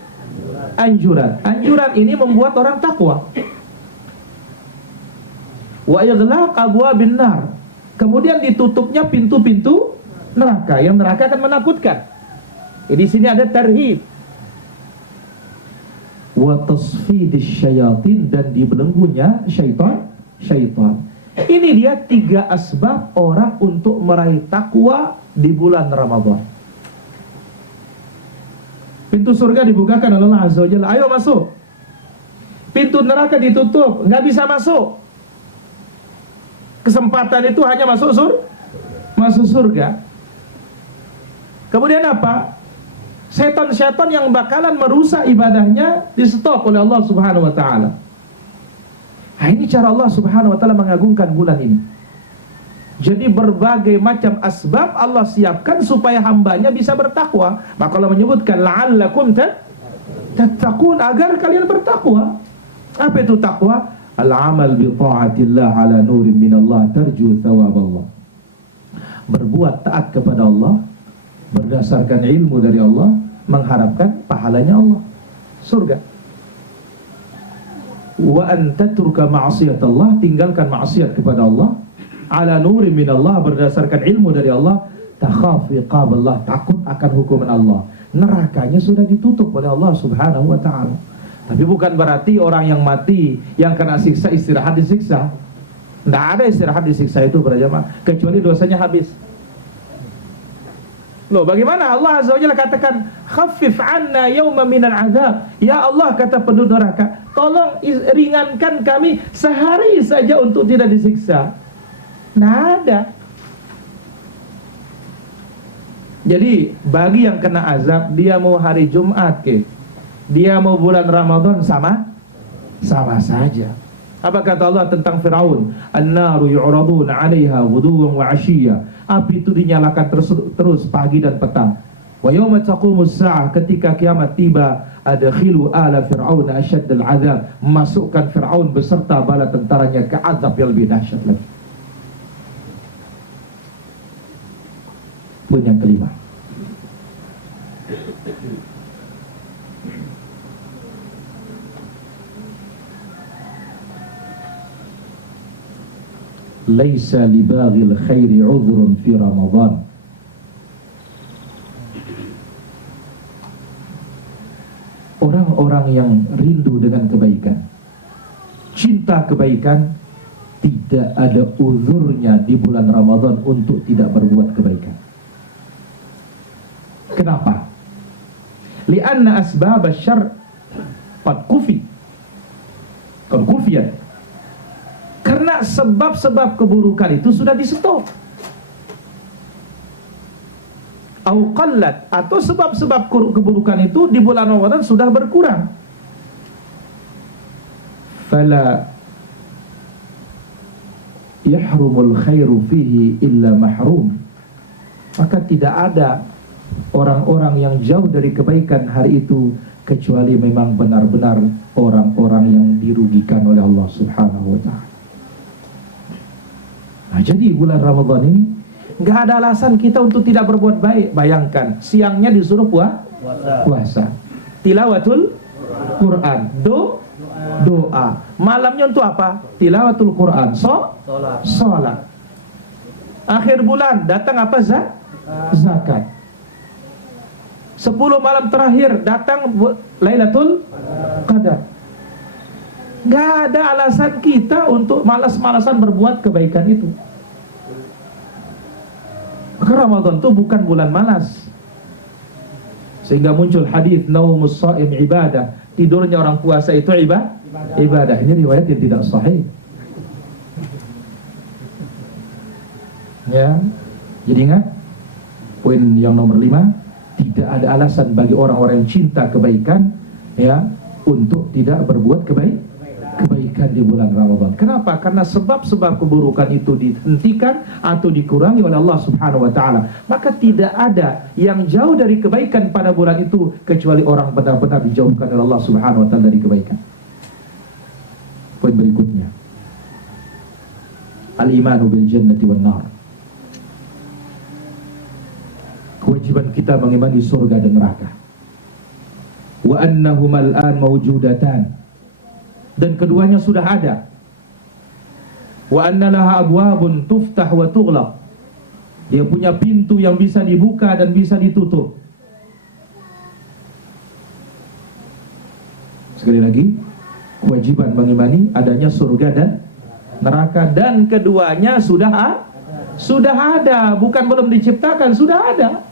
Anjuran ini membuat orang takwa. Wa ighlaq abwabin nar, kemudian ditutupnya pintu-pintu neraka. Yang neraka akan menakutkan. Di sini ada tarhib. Wa tasfidisy syayatin, dan dibelenggunya syaitan. Ini dia 3 asbab orang untuk meraih takwa di bulan Ramadan. Pintu surga dibukakan oleh Allah Azza wa Jalla, ayo masuk. Pintu neraka ditutup, nggak bisa masuk. Kesempatan itu hanya masuk surga. Kemudian apa? Setan-setan yang bakalan merusak ibadahnya di stop oleh Allah Subhanahu wa taala. Nah, ini cara Allah Subhanahu wa taala mengagungkan bulan ini. Jadi berbagai macam asbab Allah siapkan supaya hambanya bisa bertakwa. Maka Allah menyebutkan la'allakum tattaqun, agar kalian bertakwa. Apa itu takwa? Al-amal bi ta'atillah ala nurin minallah tarju thawaballah. Berbuat taat kepada Allah berdasarkan ilmu dari Allah, mengharapkan pahalanya Allah, surga. Wa an tatruka ma'asiyatallah, tinggalkan maksiat kepada Allah, ala nuri minallah, berdasarkan ilmu dari Allah, takhaf iqaballah, takut akan hukuman Allah. Nerakanya sudah ditutup oleh Allah Subhanahu wa taala. Tapi bukan berarti orang yang mati, yang kena siksa, istirahat disiksa. Tidak ada istirahat disiksa itu berjamaah, kecuali dosanya habis. Loh, bagaimana Allah Azza wa Jalla katakan khaffif anna yawma minal azab. Ya Allah, kata penduduk neraka, tolong ringankan kami sehari saja untuk tidak disiksa. Nah, ada. Jadi bagi yang kena azab, dia mau hari Jumat dia mau bulan Ramadan, sama saja. Apa kata Allah tentang Fir'aun? An-naru yu'raduna 'alaiha ghuduwan wa 'ashiyya. Api itu dinyalakan terus pagi dan petang. Wa yauma taqumus sa'ah, ketika kiamat tiba, adkhilu ala fir'aun asyaddal 'adzab. Masukkan Fir'aun beserta bala tentaranya ke azab yang lebih dahsyat lagi. Poin yang kelima, laisa libaghil khairi 'udhrun fi Ramadan. Orang-orang yang rindu dengan kebaikan, cinta kebaikan, tidak ada uzurnya di bulan Ramadan untuk tidak berbuat kebaikan. Kenapa? Lianna asbab asy-syarr qad kufi. Qad kufiyat. Karena sebab-sebab keburukan itu sudah di stop. Au qallat, atau sebab-sebab keburukan itu di bulan Ramadan sudah berkurang. Fala yahrumul khairu fihi illa mahrum. Maka tidak ada orang-orang yang jauh dari kebaikan hari itu kecuali memang benar-benar orang-orang yang dirugikan oleh Allah Subhanahu wa taala. Nah, jadi bulan Ramadan ini nggak ada alasan kita untuk tidak berbuat baik. Bayangkan, siangnya disuruh puasa, tilawatul Quran, doa. Malamnya untuk apa? Tilawatul Quran, sholat. Akhir bulan datang apa? Zakat. 10 malam terakhir datang Lailatul Qadar. Nggak ada alasan kita untuk malas-malasan berbuat kebaikan itu. Maka Ramadan itu bukan bulan malas. Sehingga muncul hadis naumus shaim ibadah, tidurnya orang puasa itu ibadah. Ini riwayat yang tidak sahih. Ya. Jadi ingat poin yang nomor 5, tidak ada alasan bagi orang-orang yang cinta kebaikan ya untuk tidak berbuat kebaikan di bulan Ramadan. Kenapa? Karena sebab-sebab keburukan itu dihentikan atau dikurangi oleh Allah Subhanahu wa taala. Maka tidak ada yang jauh dari kebaikan pada bulan itu kecuali orang benar-benar dijauhkan oleh Allah Subhanahu wa taala dari kebaikan. Poin berikutnya, al-imanu bil jannati wan nar. Kewajiban kita mengimani surga dan neraka. Wa annahuma al-an mawjudatan, dan keduanya sudah ada. Wa anna laha abwabun tuftah wa tughlaq, dia punya pintu yang bisa dibuka dan bisa ditutup. Sekali lagi, kewajiban mengimani adanya surga dan neraka, dan keduanya sudah ada, bukan belum diciptakan, sudah ada.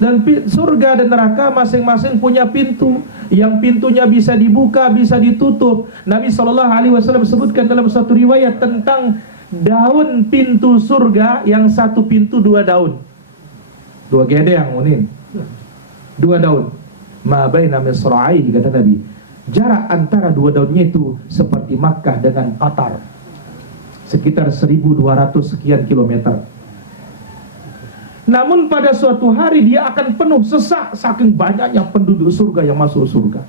Dan surga dan neraka masing-masing punya pintu, yang pintunya bisa dibuka, bisa ditutup. Nabi SAW sebutkan dalam satu riwayat tentang daun pintu surga, yang satu pintu 2 daun, 2 gedeng, 2 daun. Ma baina misra'i, kata Nabi, jarak antara 2 daunnya itu seperti Makkah dengan Qatar, sekitar 1200 sekian kilometer. Namun pada suatu hari dia akan penuh sesak, saking banyaknya penduduk surga yang masuk surga.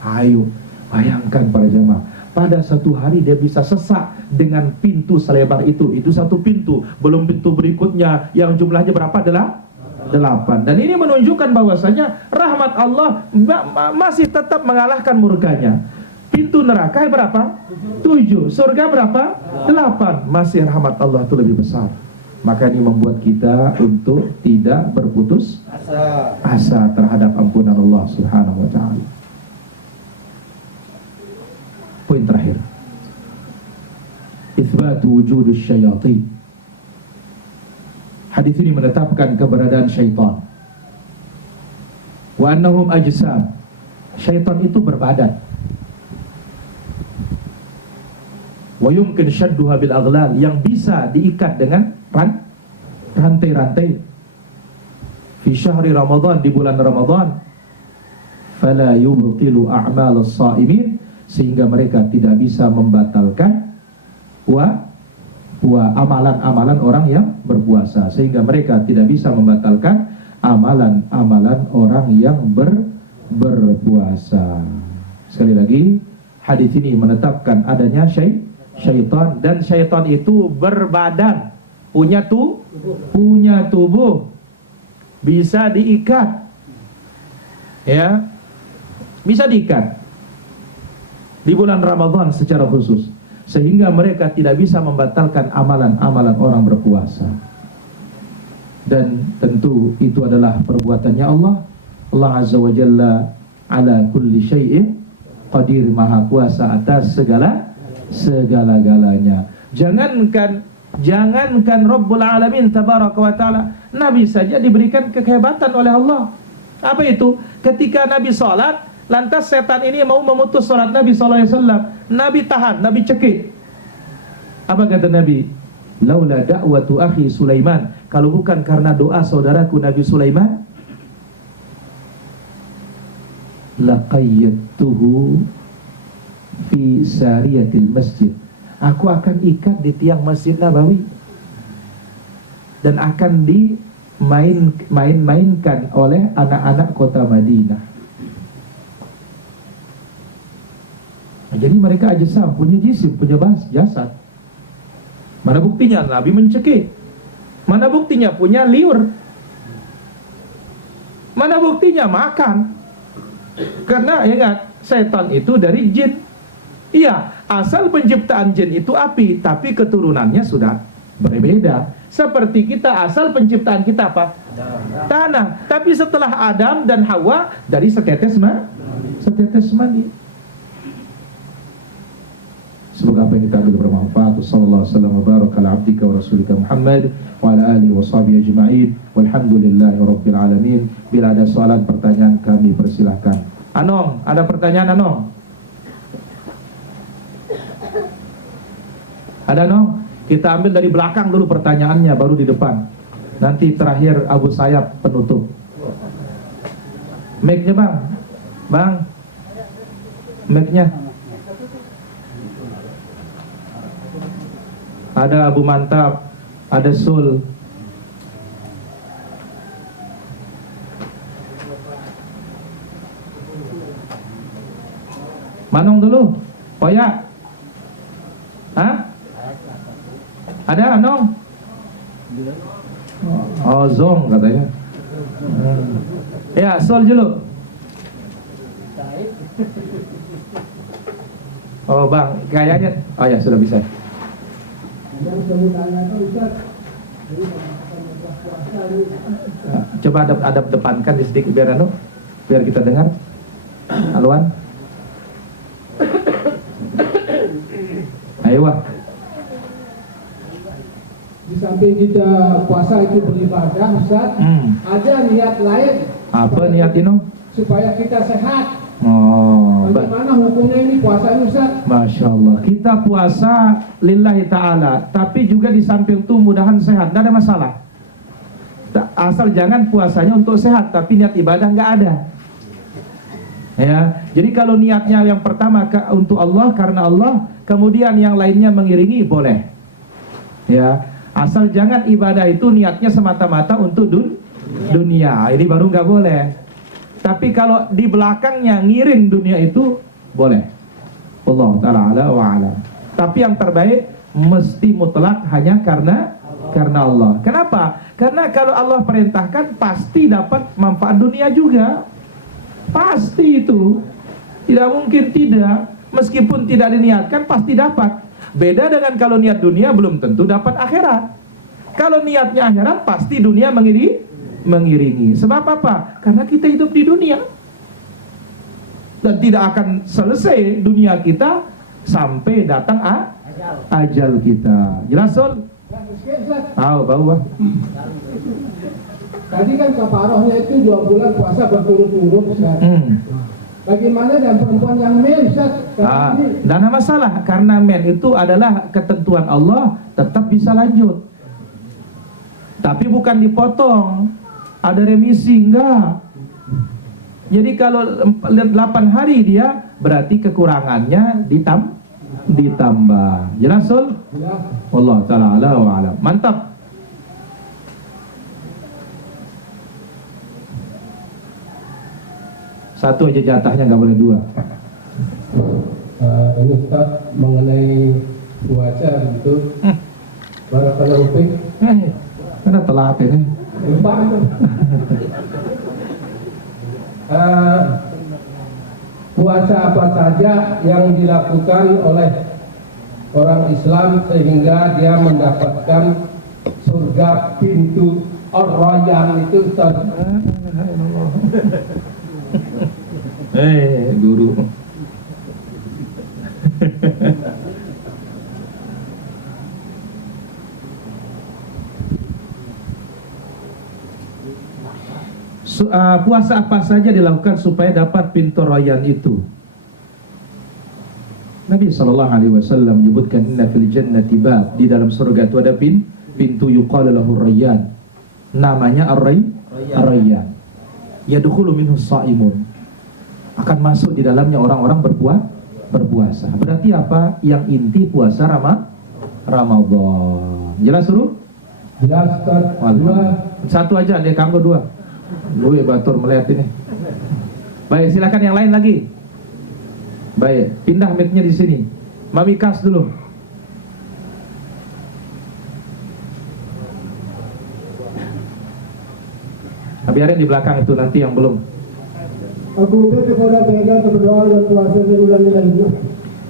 Ayo bayangkan para jemaah, pada satu hari dia bisa sesak dengan pintu selebar itu satu pintu, belum pintu berikutnya yang jumlahnya berapa? 8. Dan ini menunjukkan bahwasanya rahmat Allah masih tetap mengalahkan murkanya. Pintu neraka berapa? 7. Surga berapa? 8. Masih rahmat Allah itu lebih besar. Maka ini membuat kita untuk tidak berputus asa terhadap ampunan Allah Subhanahu wa taala. Poin terakhir, itsbatu wujudus syayatin. Hadis ini menetapkan keberadaan syaitan. Wa annahum ajsam. Syaitan itu berbadan. Wa yumkin syadduha bil aghlal, yang bisa diikat dengan rantai-rantai. Fi syahri Ramadan, di bulan Ramadan. Fala yubtilu a'mal as-sa'imin, sehingga mereka tidak bisa membatalkan amalan-amalan orang yang berpuasa, sehingga mereka tidak bisa membatalkan amalan-amalan orang yang berpuasa. Sekali lagi, hadis ini menetapkan adanya syaitan, dan syaitan itu berbadan, punya tubuh, bisa diikat, ya, bisa diikat di bulan Ramadan secara khusus, sehingga mereka tidak bisa membatalkan amalan-amalan orang berpuasa. Dan tentu itu adalah perbuatannya Allah. Allah Azza wa Jalla ala kulli syai'in qadir, maha kuasa atas segala-galanya. Jangankan Rabbul Alamin tabaraka wa ta'ala, Nabi saja diberikan kehebatan oleh Allah. Apa itu? Ketika Nabi sholat, Lantas setan ini mau memutus sholat Nabi SAW. Nabi tahan, Nabi cekik. Apa kata Nabi? Laula da'watu akhi Sulaiman, kalau bukan karena doa saudaraku Nabi Sulaiman, laqayyatuhu fi sariyatil masjid, aku akan ikat di tiang Masjid Nabawi dan akan dimain-mainkan oleh anak-anak kota Madinah. Nah, jadi mereka ajsam, punya jisim, punya jasad. Mana buktinya Nabi mencekik? Mana buktinya punya liur? Mana buktinya makan? Karena ingat, setan itu dari jin. Iya, asal penciptaan jin itu api, tapi keturunannya sudah berbeda. Seperti kita, asal penciptaan kita apa? Tanah. Tapi setelah Adam dan Hawa dari setetes mani. Semoga apa yang kita ambil bermanfaat. Sallallahu alaihi wasallam wa baraka ala abdika wa rasulika Muhammad wa ala alihi wa sahbihi ajma'in. Walhamdulillahi rabbil alamin. Bila ada soalan pertanyaan kami persilahkan. Anong, ada pertanyaan Anong? Ada Anong? Kita ambil dari belakang dulu pertanyaannya, baru di depan. Nanti terakhir Abu Sayyaf penutup. Mic-nya Bang. Bang. Mic-nya. Ada Abu Mantap, ada Sul. Manong dulu, Poya. Hah? Ada Anong? Oh, Zong katanya. Ya, Sul dulu. Oh Bang, kayaknya. Oh ya, sudah bisa. Yang sebenarnya itu Ustaz, Coba adab depankan di sedikit biar kita dengar. Aluan. Ayo Wah. di samping kita puasa itu beribadah Ustaz, ada niat lain. Apa niat ini? Supaya kita sehat. Oh, Bagaimana hukumnya ini puasa ini Ustaz? Masya Allah. Kita puasa lillahi ta'ala, tapi juga di samping itu mudahan sehat, tidak ada masalah. Asal jangan puasanya untuk sehat, tapi niat ibadah nggak ada. Ya, jadi kalau niatnya yang pertama untuk Allah, karena Allah, kemudian yang lainnya mengiringi, boleh. Ya, asal jangan ibadah itu niatnya semata-mata untuk dunia. Ini baru nggak boleh. Tapi kalau di belakangnya ngiring dunia itu boleh. Allah Ta'ala ala wa ala. Tapi yang terbaik mesti mutlak hanya karena Allah. Kenapa? Karena kalau Allah perintahkan pasti dapat manfaat dunia juga. Pasti itu. Tidak mungkin tidak. Meskipun tidak diniatkan pasti dapat. Beda dengan kalau niat dunia belum tentu dapat akhirat. Kalau niatnya akhirat pasti dunia mengiringi. Sebab apa? Karena kita hidup di dunia dan tidak akan selesai dunia kita sampai datang ajal kita. Jelas Sol? Tahu bahwa Tadi kan kafarohnya itu 2 bulan puasa berturut-turut Ustaz. Bagaimana dengan perempuan yang men Ustaz? Dan ada masalah karena men itu adalah ketentuan Allah, tetap bisa lanjut. Tapi bukan dipotong. Ada remisi, enggak. Jadi kalau 8 hari dia, berarti kekurangannya ditambah. Jelas Sul? Ya. Allah Ta'ala ala wa ala. Mantap. Satu aja jatahnya, nggak boleh 2. Ini Ustaz mengenai cuaca gitu. Barakallahu fiik. Ada telat ini. Puasa apa saja yang dilakukan oleh orang Islam sehingga dia mendapatkan surga pintu Ar-Rayyan itu Ustaz? Guru. puasa apa saja dilakukan supaya dapat pintu rayyan itu? Nabi SAW menyebutkan inna fil jannati bab, di dalam surga itu ada pintu yuqalu lahu rayyan, namanya ar-rayyan, yadkhulu minhu shaimun, akan masuk di dalamnya orang-orang berpuasa. Berarti apa? Yang inti puasa Ramadan. Jelas suruh? Jelas, Ustaz. Satu aja, dia kanggo dua. Lu batur melihat ini. Baik, silakan yang lain lagi. Baik, pindah mic-nya di sini. Mami Kas dulu. Biarin di belakang itu nanti yang belum. Aku minta kepada mereka berdoa dan puasa berulang lagi.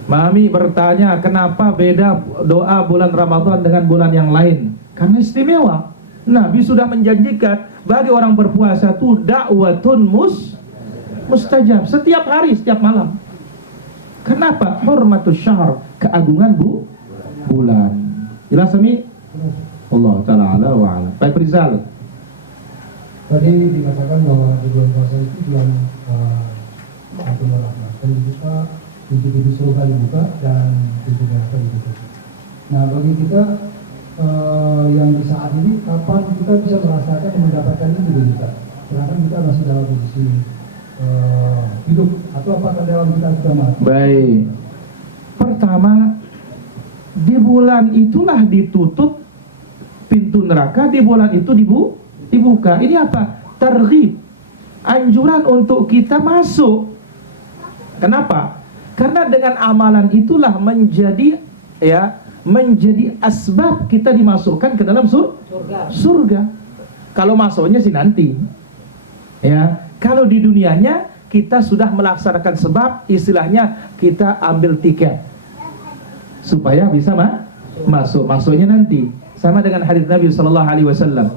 Mami bertanya, kenapa beda doa bulan Ramadan dengan bulan yang lain? Karena istimewa. Nabi sudah menjanjikan bagi orang berpuasa itu dakwatun mustajab, setiap hari, setiap malam. Kenapa? Hurmatus syahr, keagungan bulan. Jelas Mi? Allah Ta'ala ala wa ala. Baik Rizal. Tadi dikatakan bahwa di bulan puasa itu bulan satu neraka. Dan kita pintu-pintu surga dibuka dan pintu neraka ditutup. Nah, bagi kita yang di saat ini, kapan kita bisa merasakan dan mendapatkan itu kita? Sedangkan kita masih dalam posisi hidup, atau apakah dalam kita sudah mati? Baik. Pertama, di bulan itulah ditutup pintu neraka, di bulan itu dibuka. Ini apa? Targhib, anjuran untuk kita masuk. Kenapa? Karena dengan amalan itulah menjadi asbab kita dimasukkan ke dalam surga. Kalau masuknya sih nanti. Ya, kalau di dunianya kita sudah melaksanakan sebab, istilahnya kita ambil tiket supaya bisa masuk. Masuknya nanti. Sama dengan hadits Nabi sallallahu alaihi wasallam.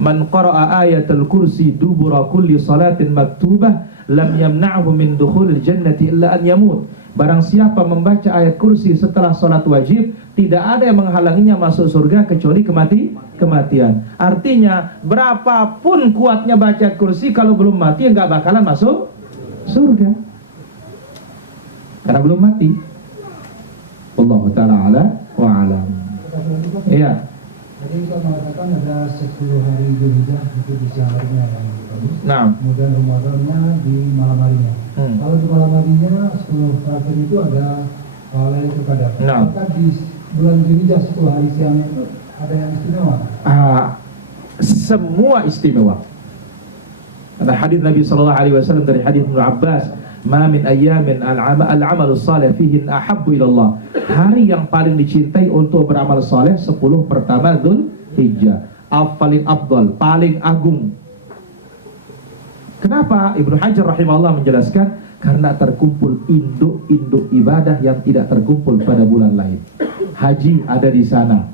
Man qara'a ayatul kursi dubura kulli salatin maktubah lam yamna'hu min dukhulil jannati illa an yamut. Barang siapa membaca ayat kursi setelah salat wajib, tidak ada yang menghalanginya masuk surga kecuali kematian. Artinya berapapun kuatnya baca kursi, kalau belum mati nggak bakalan masuk surga karena belum mati. Wallahu ta'ala ala wa alam. Iya. Jadi kita mengatakan ada 10 hari Dzulhijjah itu di siang harinya yang bagus. Nah, Kemudian Ramadannya di malam harinya. Kalau di malam harinya 10 terakhir itu ada Lailatul Qadar. Nah. Maka di bulan Dzulhijjah 10 hari siangnya itu ada yang istimewa. Semua istimewa. Ada hadis Nabi sallallahu alaihi wasallam dari hadis Ibnu Abbas, "Ma min ayyamin al-'amalu salih fihi ahabbu ila Allah." Hari yang paling dicintai untuk beramal saleh 10 pertama Dzulhijjah. Paling afdal, paling agung. Kenapa? Ibnu Hajar rahimahullah menjelaskan karena terkumpul induk-induk ibadah yang tidak terkumpul pada bulan lain. Haji ada di sana,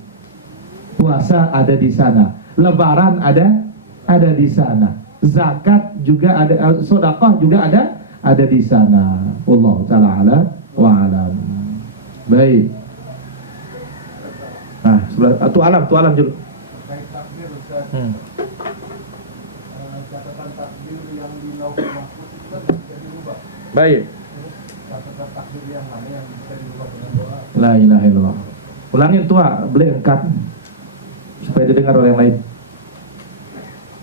puasa ada di sana, lebaran ada di sana, zakat juga ada, sedekah juga ada di sana. Wallahu ta'ala ala wa alam. Baik. Nah, sebelah tu alam dulu. Catatan takdir yang di Lauhul Mahfuz itu kan bisa dirubah. Baik. Catatan takdir yang mana yang bisa dirubah dengan doa? La ilaha illallah. Ulangin tua, beli engkat supaya didengar oleh yang lain.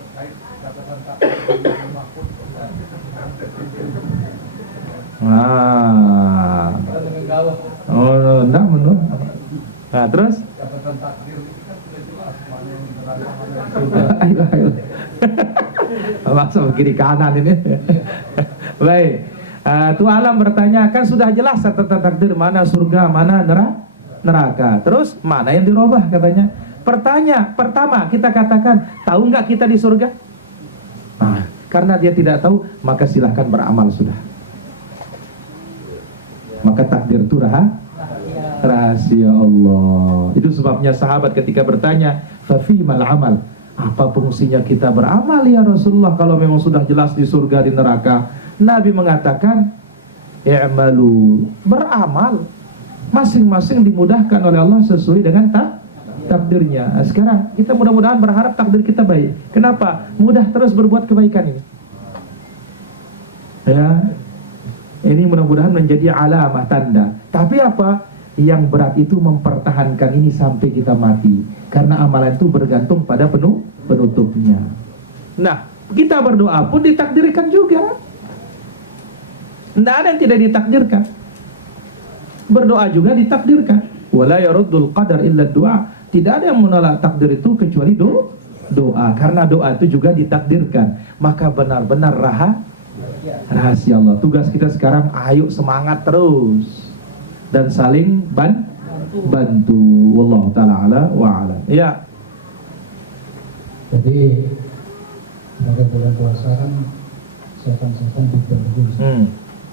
Terkait catatan takdir di Lauhul Mahfuz. Dengan gawah. Oh, enggak menurut. Nah, terus? Catatan takdir itu kan sudah jelas mana yang neraka, mana yang Ayo. Masuk kiri kanan ini. Baik. Tu alam bertanya, kan sudah jelas catatan takdir mana surga, mana neraka. Terus mana yang dirubah katanya? Pertama kita katakan, tahu nggak kita di surga? Nah, karena dia tidak tahu, maka silahkan beramal sudah. Maka takdir itu rahasia Allah. Itu sebabnya sahabat ketika bertanya, "Fafimal amal?" Apa fungsinya kita beramal ya Rasulullah kalau memang sudah jelas di surga di neraka? Nabi mengatakan, "I'malu," beramal. Masing-masing dimudahkan oleh Allah sesuai dengan takdirnya. Nah, sekarang kita mudah-mudahan berharap takdir kita baik. Kenapa? Mudah terus berbuat kebaikan ini. Ya, ini mudah-mudahan menjadi alamah tanda. Tapi apa? Yang berat itu mempertahankan ini sampai kita mati. Karena amalan itu bergantung pada penutupnya. Nah, kita berdoa pun ditakdirkan juga. Tidak ada yang tidak ditakdirkan. Berdoa juga ditakdirkan. Wala yaruddul qadar illa doa. Tidak ada yang menolak takdir itu kecuali doa. Karena doa itu juga ditakdirkan. Maka benar-benar rahasia Allah. Tugas kita sekarang, ayo semangat terus dan saling bantu. Wallahu ta'ala ala wa ala. Ya. Jadi pada bulan puasa kan setan-setan dibelenggu.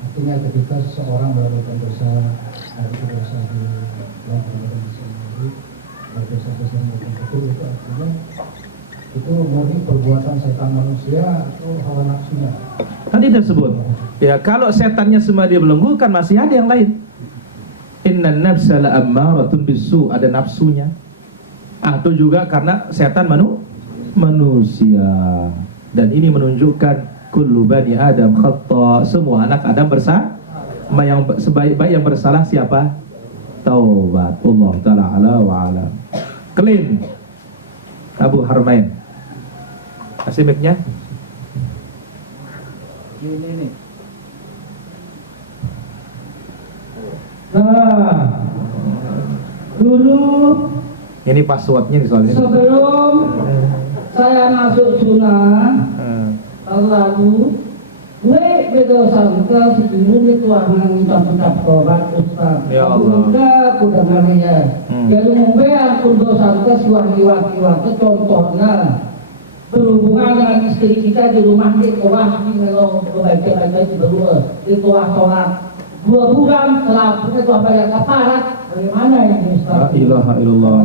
Artinya ketika seseorang melakukan dosa, itu dosa di dalam Ramadan sendiri, dosa-dosa yang betul itu artinya itu murni perbuatan setan manusia atau hawa nafsunya. Tadi disebut. Ya, kalau setannya semua dia belenggu kan masih ada yang lain. Innan nafsa la'ammaratun bisu, ada nafsunya. Atau juga karena setan manusia. Dan ini menunjukkan kullu bani Adam khata, semua anak Adam bersalah. Yang sebaik-baik yang bersalah siapa? Taubat. Allah taala ala wa ala. Clean. Abu Harmain. Kasih mic-nya. Ini nih. Nah, dulu Ini passwordnya nih soalnya. sebelum saya masuk sunnah, lalu gue bedosan ke sejumlah itu orang ucap-ucap tobat Ustaz. Ya Allah. Kuda mana ya? Jadi mungkin aku dosan ke siwak-siwak contohnya berhubungan dengan istri kita di rumah di kawah di kalau baca-baca di berdua di tuah sholat 2 bulan setelah itu apa ya kafarat bagaimana ini Ustaz? La ilaha illallah.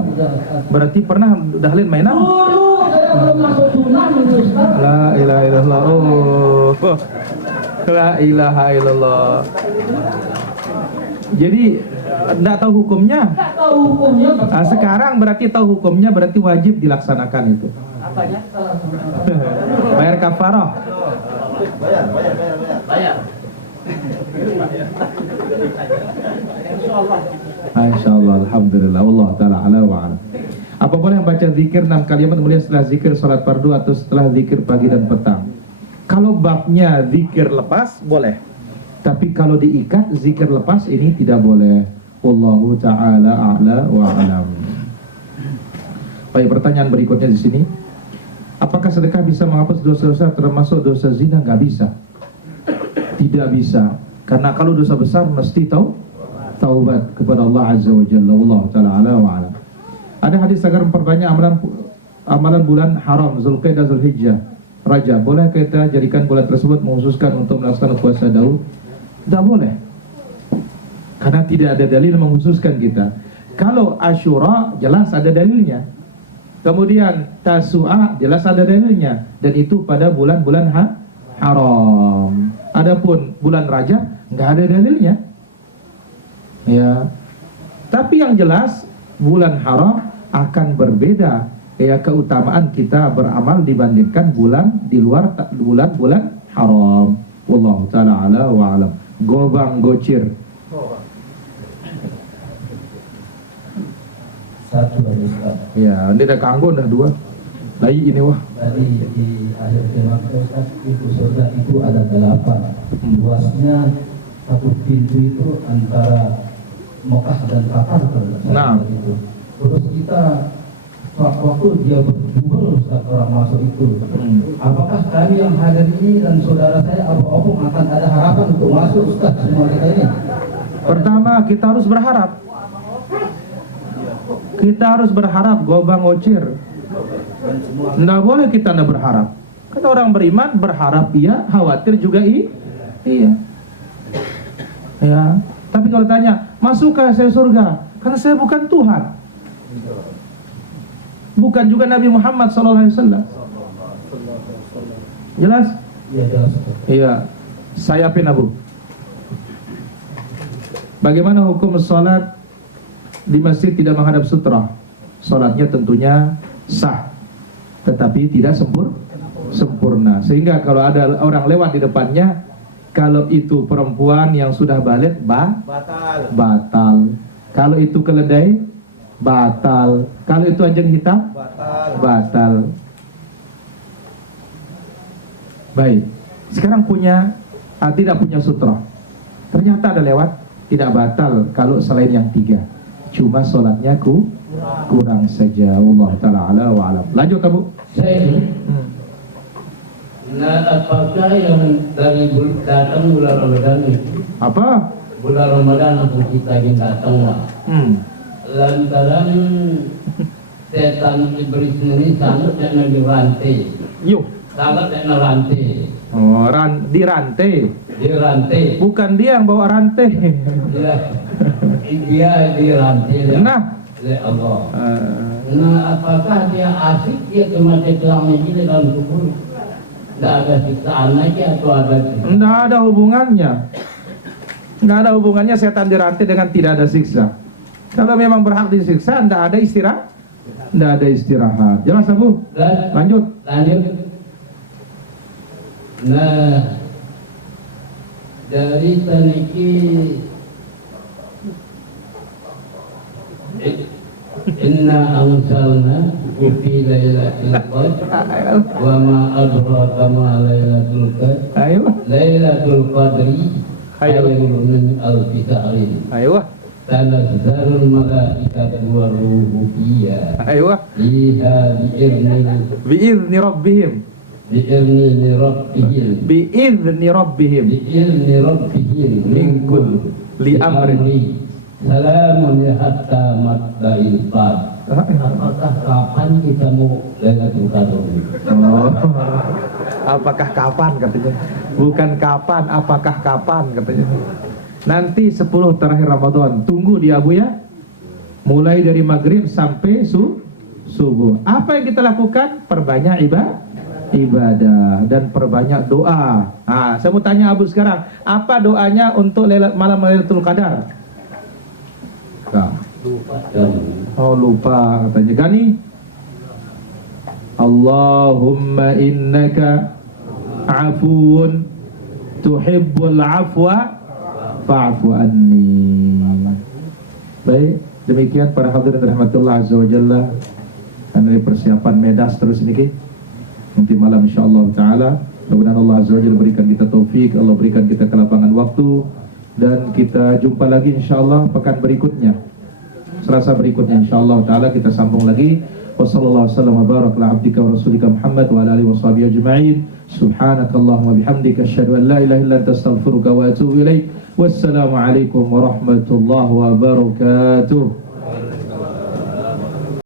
Berarti pernah dahlin mainan? Dulu saya belum masuk sunnah ini Ustaz. La ilaha illallah. Oh. La ilaha illallah. Jadi enggak tahu hukumnya. Nggak tahu hukumnya. Nah, sekarang berarti tahu hukumnya, berarti wajib dilaksanakan itu. Apanya? Bayar kafarah. Bayar. Insyaallah, alhamdulillah, Allah taala ala wa ala. Apa boleh membaca zikir 6 kalimat kemudian setelah zikir salat fardu atau setelah zikir pagi dan petang? Kalau babnya zikir lepas boleh. Tapi kalau diikat zikir lepas ini tidak boleh. Wallahu taala a'la wa alam. Baik, pertanyaan berikutnya di sini. Apakah sedekah bisa menghapus dosa-dosa termasuk dosa zina? Nggak bisa. Tidak bisa. Karena kalau dosa besar mesti taubat kepada Allah Azza wa Jalla. Allah taala ala wa ala. Ada hadis agar memperbanyak amalan bulan haram, Zulqa'dah, Zulhijjah, Rajab. Boleh kita jadikan bulan tersebut menghususkan untuk melaksanakan puasa Daud? Tidak boleh. Karena tidak ada dalil menghususkan kita. Kalau Asyura jelas ada dalilnya. Kemudian Tasu'a jelas ada dalilnya, dan itu pada bulan-bulan haram. Adapun bulan Rajab nggak ada dalilnya. Ya. Tapi yang jelas bulan haram akan berbeda ya keutamaan kita beramal dibandingkan bulan di luar bulan-bulan haram. Wallahu taala ala wa alam. Gobang gocir. Satu lagi Ustaz. Ya, ini udah kanggo dah 2. Lagi ini wah. Tadi di akhir firman Ustaz, itu surga itu ada 8. Luasnya satu pintu itu antara Mekah dan Qatar Nah. itu. Terus kita waktu dia berjubel Ustaz orang masuk itu. Apakah kami yang hadir ini dan saudara saya Abu akan ada harapan untuk masuk Ustaz semua kita ini? Pertama kita harus berharap. Kita harus berharap gobang ocir. Nggak boleh kita nggak berharap. Kata orang beriman berharap iya, khawatir juga iya. Ya. Tapi kalau tanya, masukkah saya surga? Karena saya bukan Tuhan. Bukan juga Nabi Muhammad SAW. Jelas? Iya jelas. Iya. Saya Abu. Bagaimana hukum sholat di masjid tidak menghadap sutra? Sholatnya tentunya sah, tetapi tidak sempurna. Sehingga kalau ada orang lewat di depannya, Kalau itu perempuan yang sudah balik, Batal. batal. Kalau itu keledai, batal. Kalau itu anjing hitam, Batal. batal. Baik. Sekarang tidak punya sutra. Ternyata ada lewat, tidak batal kalau selain yang 3. Cuma sholatnya kurang saja. Allah taala ala wa alam. Lanjut Abu. Saya nah apakah yang dari datang bulan Ramadan itu Apa? bulan Ramadan untuk kita yang datang lah lantaran setan iblis ini sangat yang dirantai Yuk. sangat yang rantai Oh, dirantai. dirantai Bukan dia yang bawa rantai. dia dirantai Nah. oleh Allah. Eh, Nah, apakah dia asik dia kematian selama ini dalam kubur? Tidak ada siksaan lagi atau ada siksaan? Nggak ada hubungannya. Nggak ada hubungannya setan dirantai dengan tidak ada siksa. Kalau memang berhak disiksa, nggak ada istirahat. Nggak ada istirahat. Jelas Abu? Dan Lanjut. lanjut. Nah, dari saniki inna anzalna fi lailatul qadr wa ma adraka ma lailatul qadr Ayo. lailatul qadri khairun min alfi shahrin Ayo. tanazzalul malaikatu war ruhu fiha Ayo. fiha Bi'izni rabbihim. bi'izni rabbihim Bi'izni rabbihim. bi'izni rabbihim Min kulli amrin. Salamun ya hatta matla'il qadr. Apakah kapan kita mau Lailatul Qadar? Oh. Apakah kapan katanya? Bukan kapan, apakah kapan katanya. Nanti 10 terakhir Ramadan. Tunggu dia Abu ya. Mulai dari maghrib sampai subuh. Apa yang kita lakukan? Perbanyak ibadah dan perbanyak doa. Nah, saya mau tanya Abu sekarang, apa doanya untuk malam Lailatul Qadar? Nah. Oh lupa katanya. Gani Allahumma innaka afuun tuhibbul afwa fa'fu anni. Baik, demikian para hadirin rahmatullah azza wa jalla. Ini persiapan medas terus niki. Nanti malam insyaallah taala mudah-mudahan Allah azza wa jalla berikan kita taufik, Allah berikan kita kelapangan waktu, dan kita jumpa lagi insyaallah pekan berikutnya. Selasa berikutnya insyaallah taala kita sambung lagi. Wassallallahu wasallam wa baraka ala abdika wa rasulika Muhammad wa ala alihi washabihi ajma'in. Subhanakallahumma bihamdika asyhadu an la ilaha illa anta astaghfiruka wa atubu ilaik. Wassalamu alaikum warahmatullahi wabarakatuh.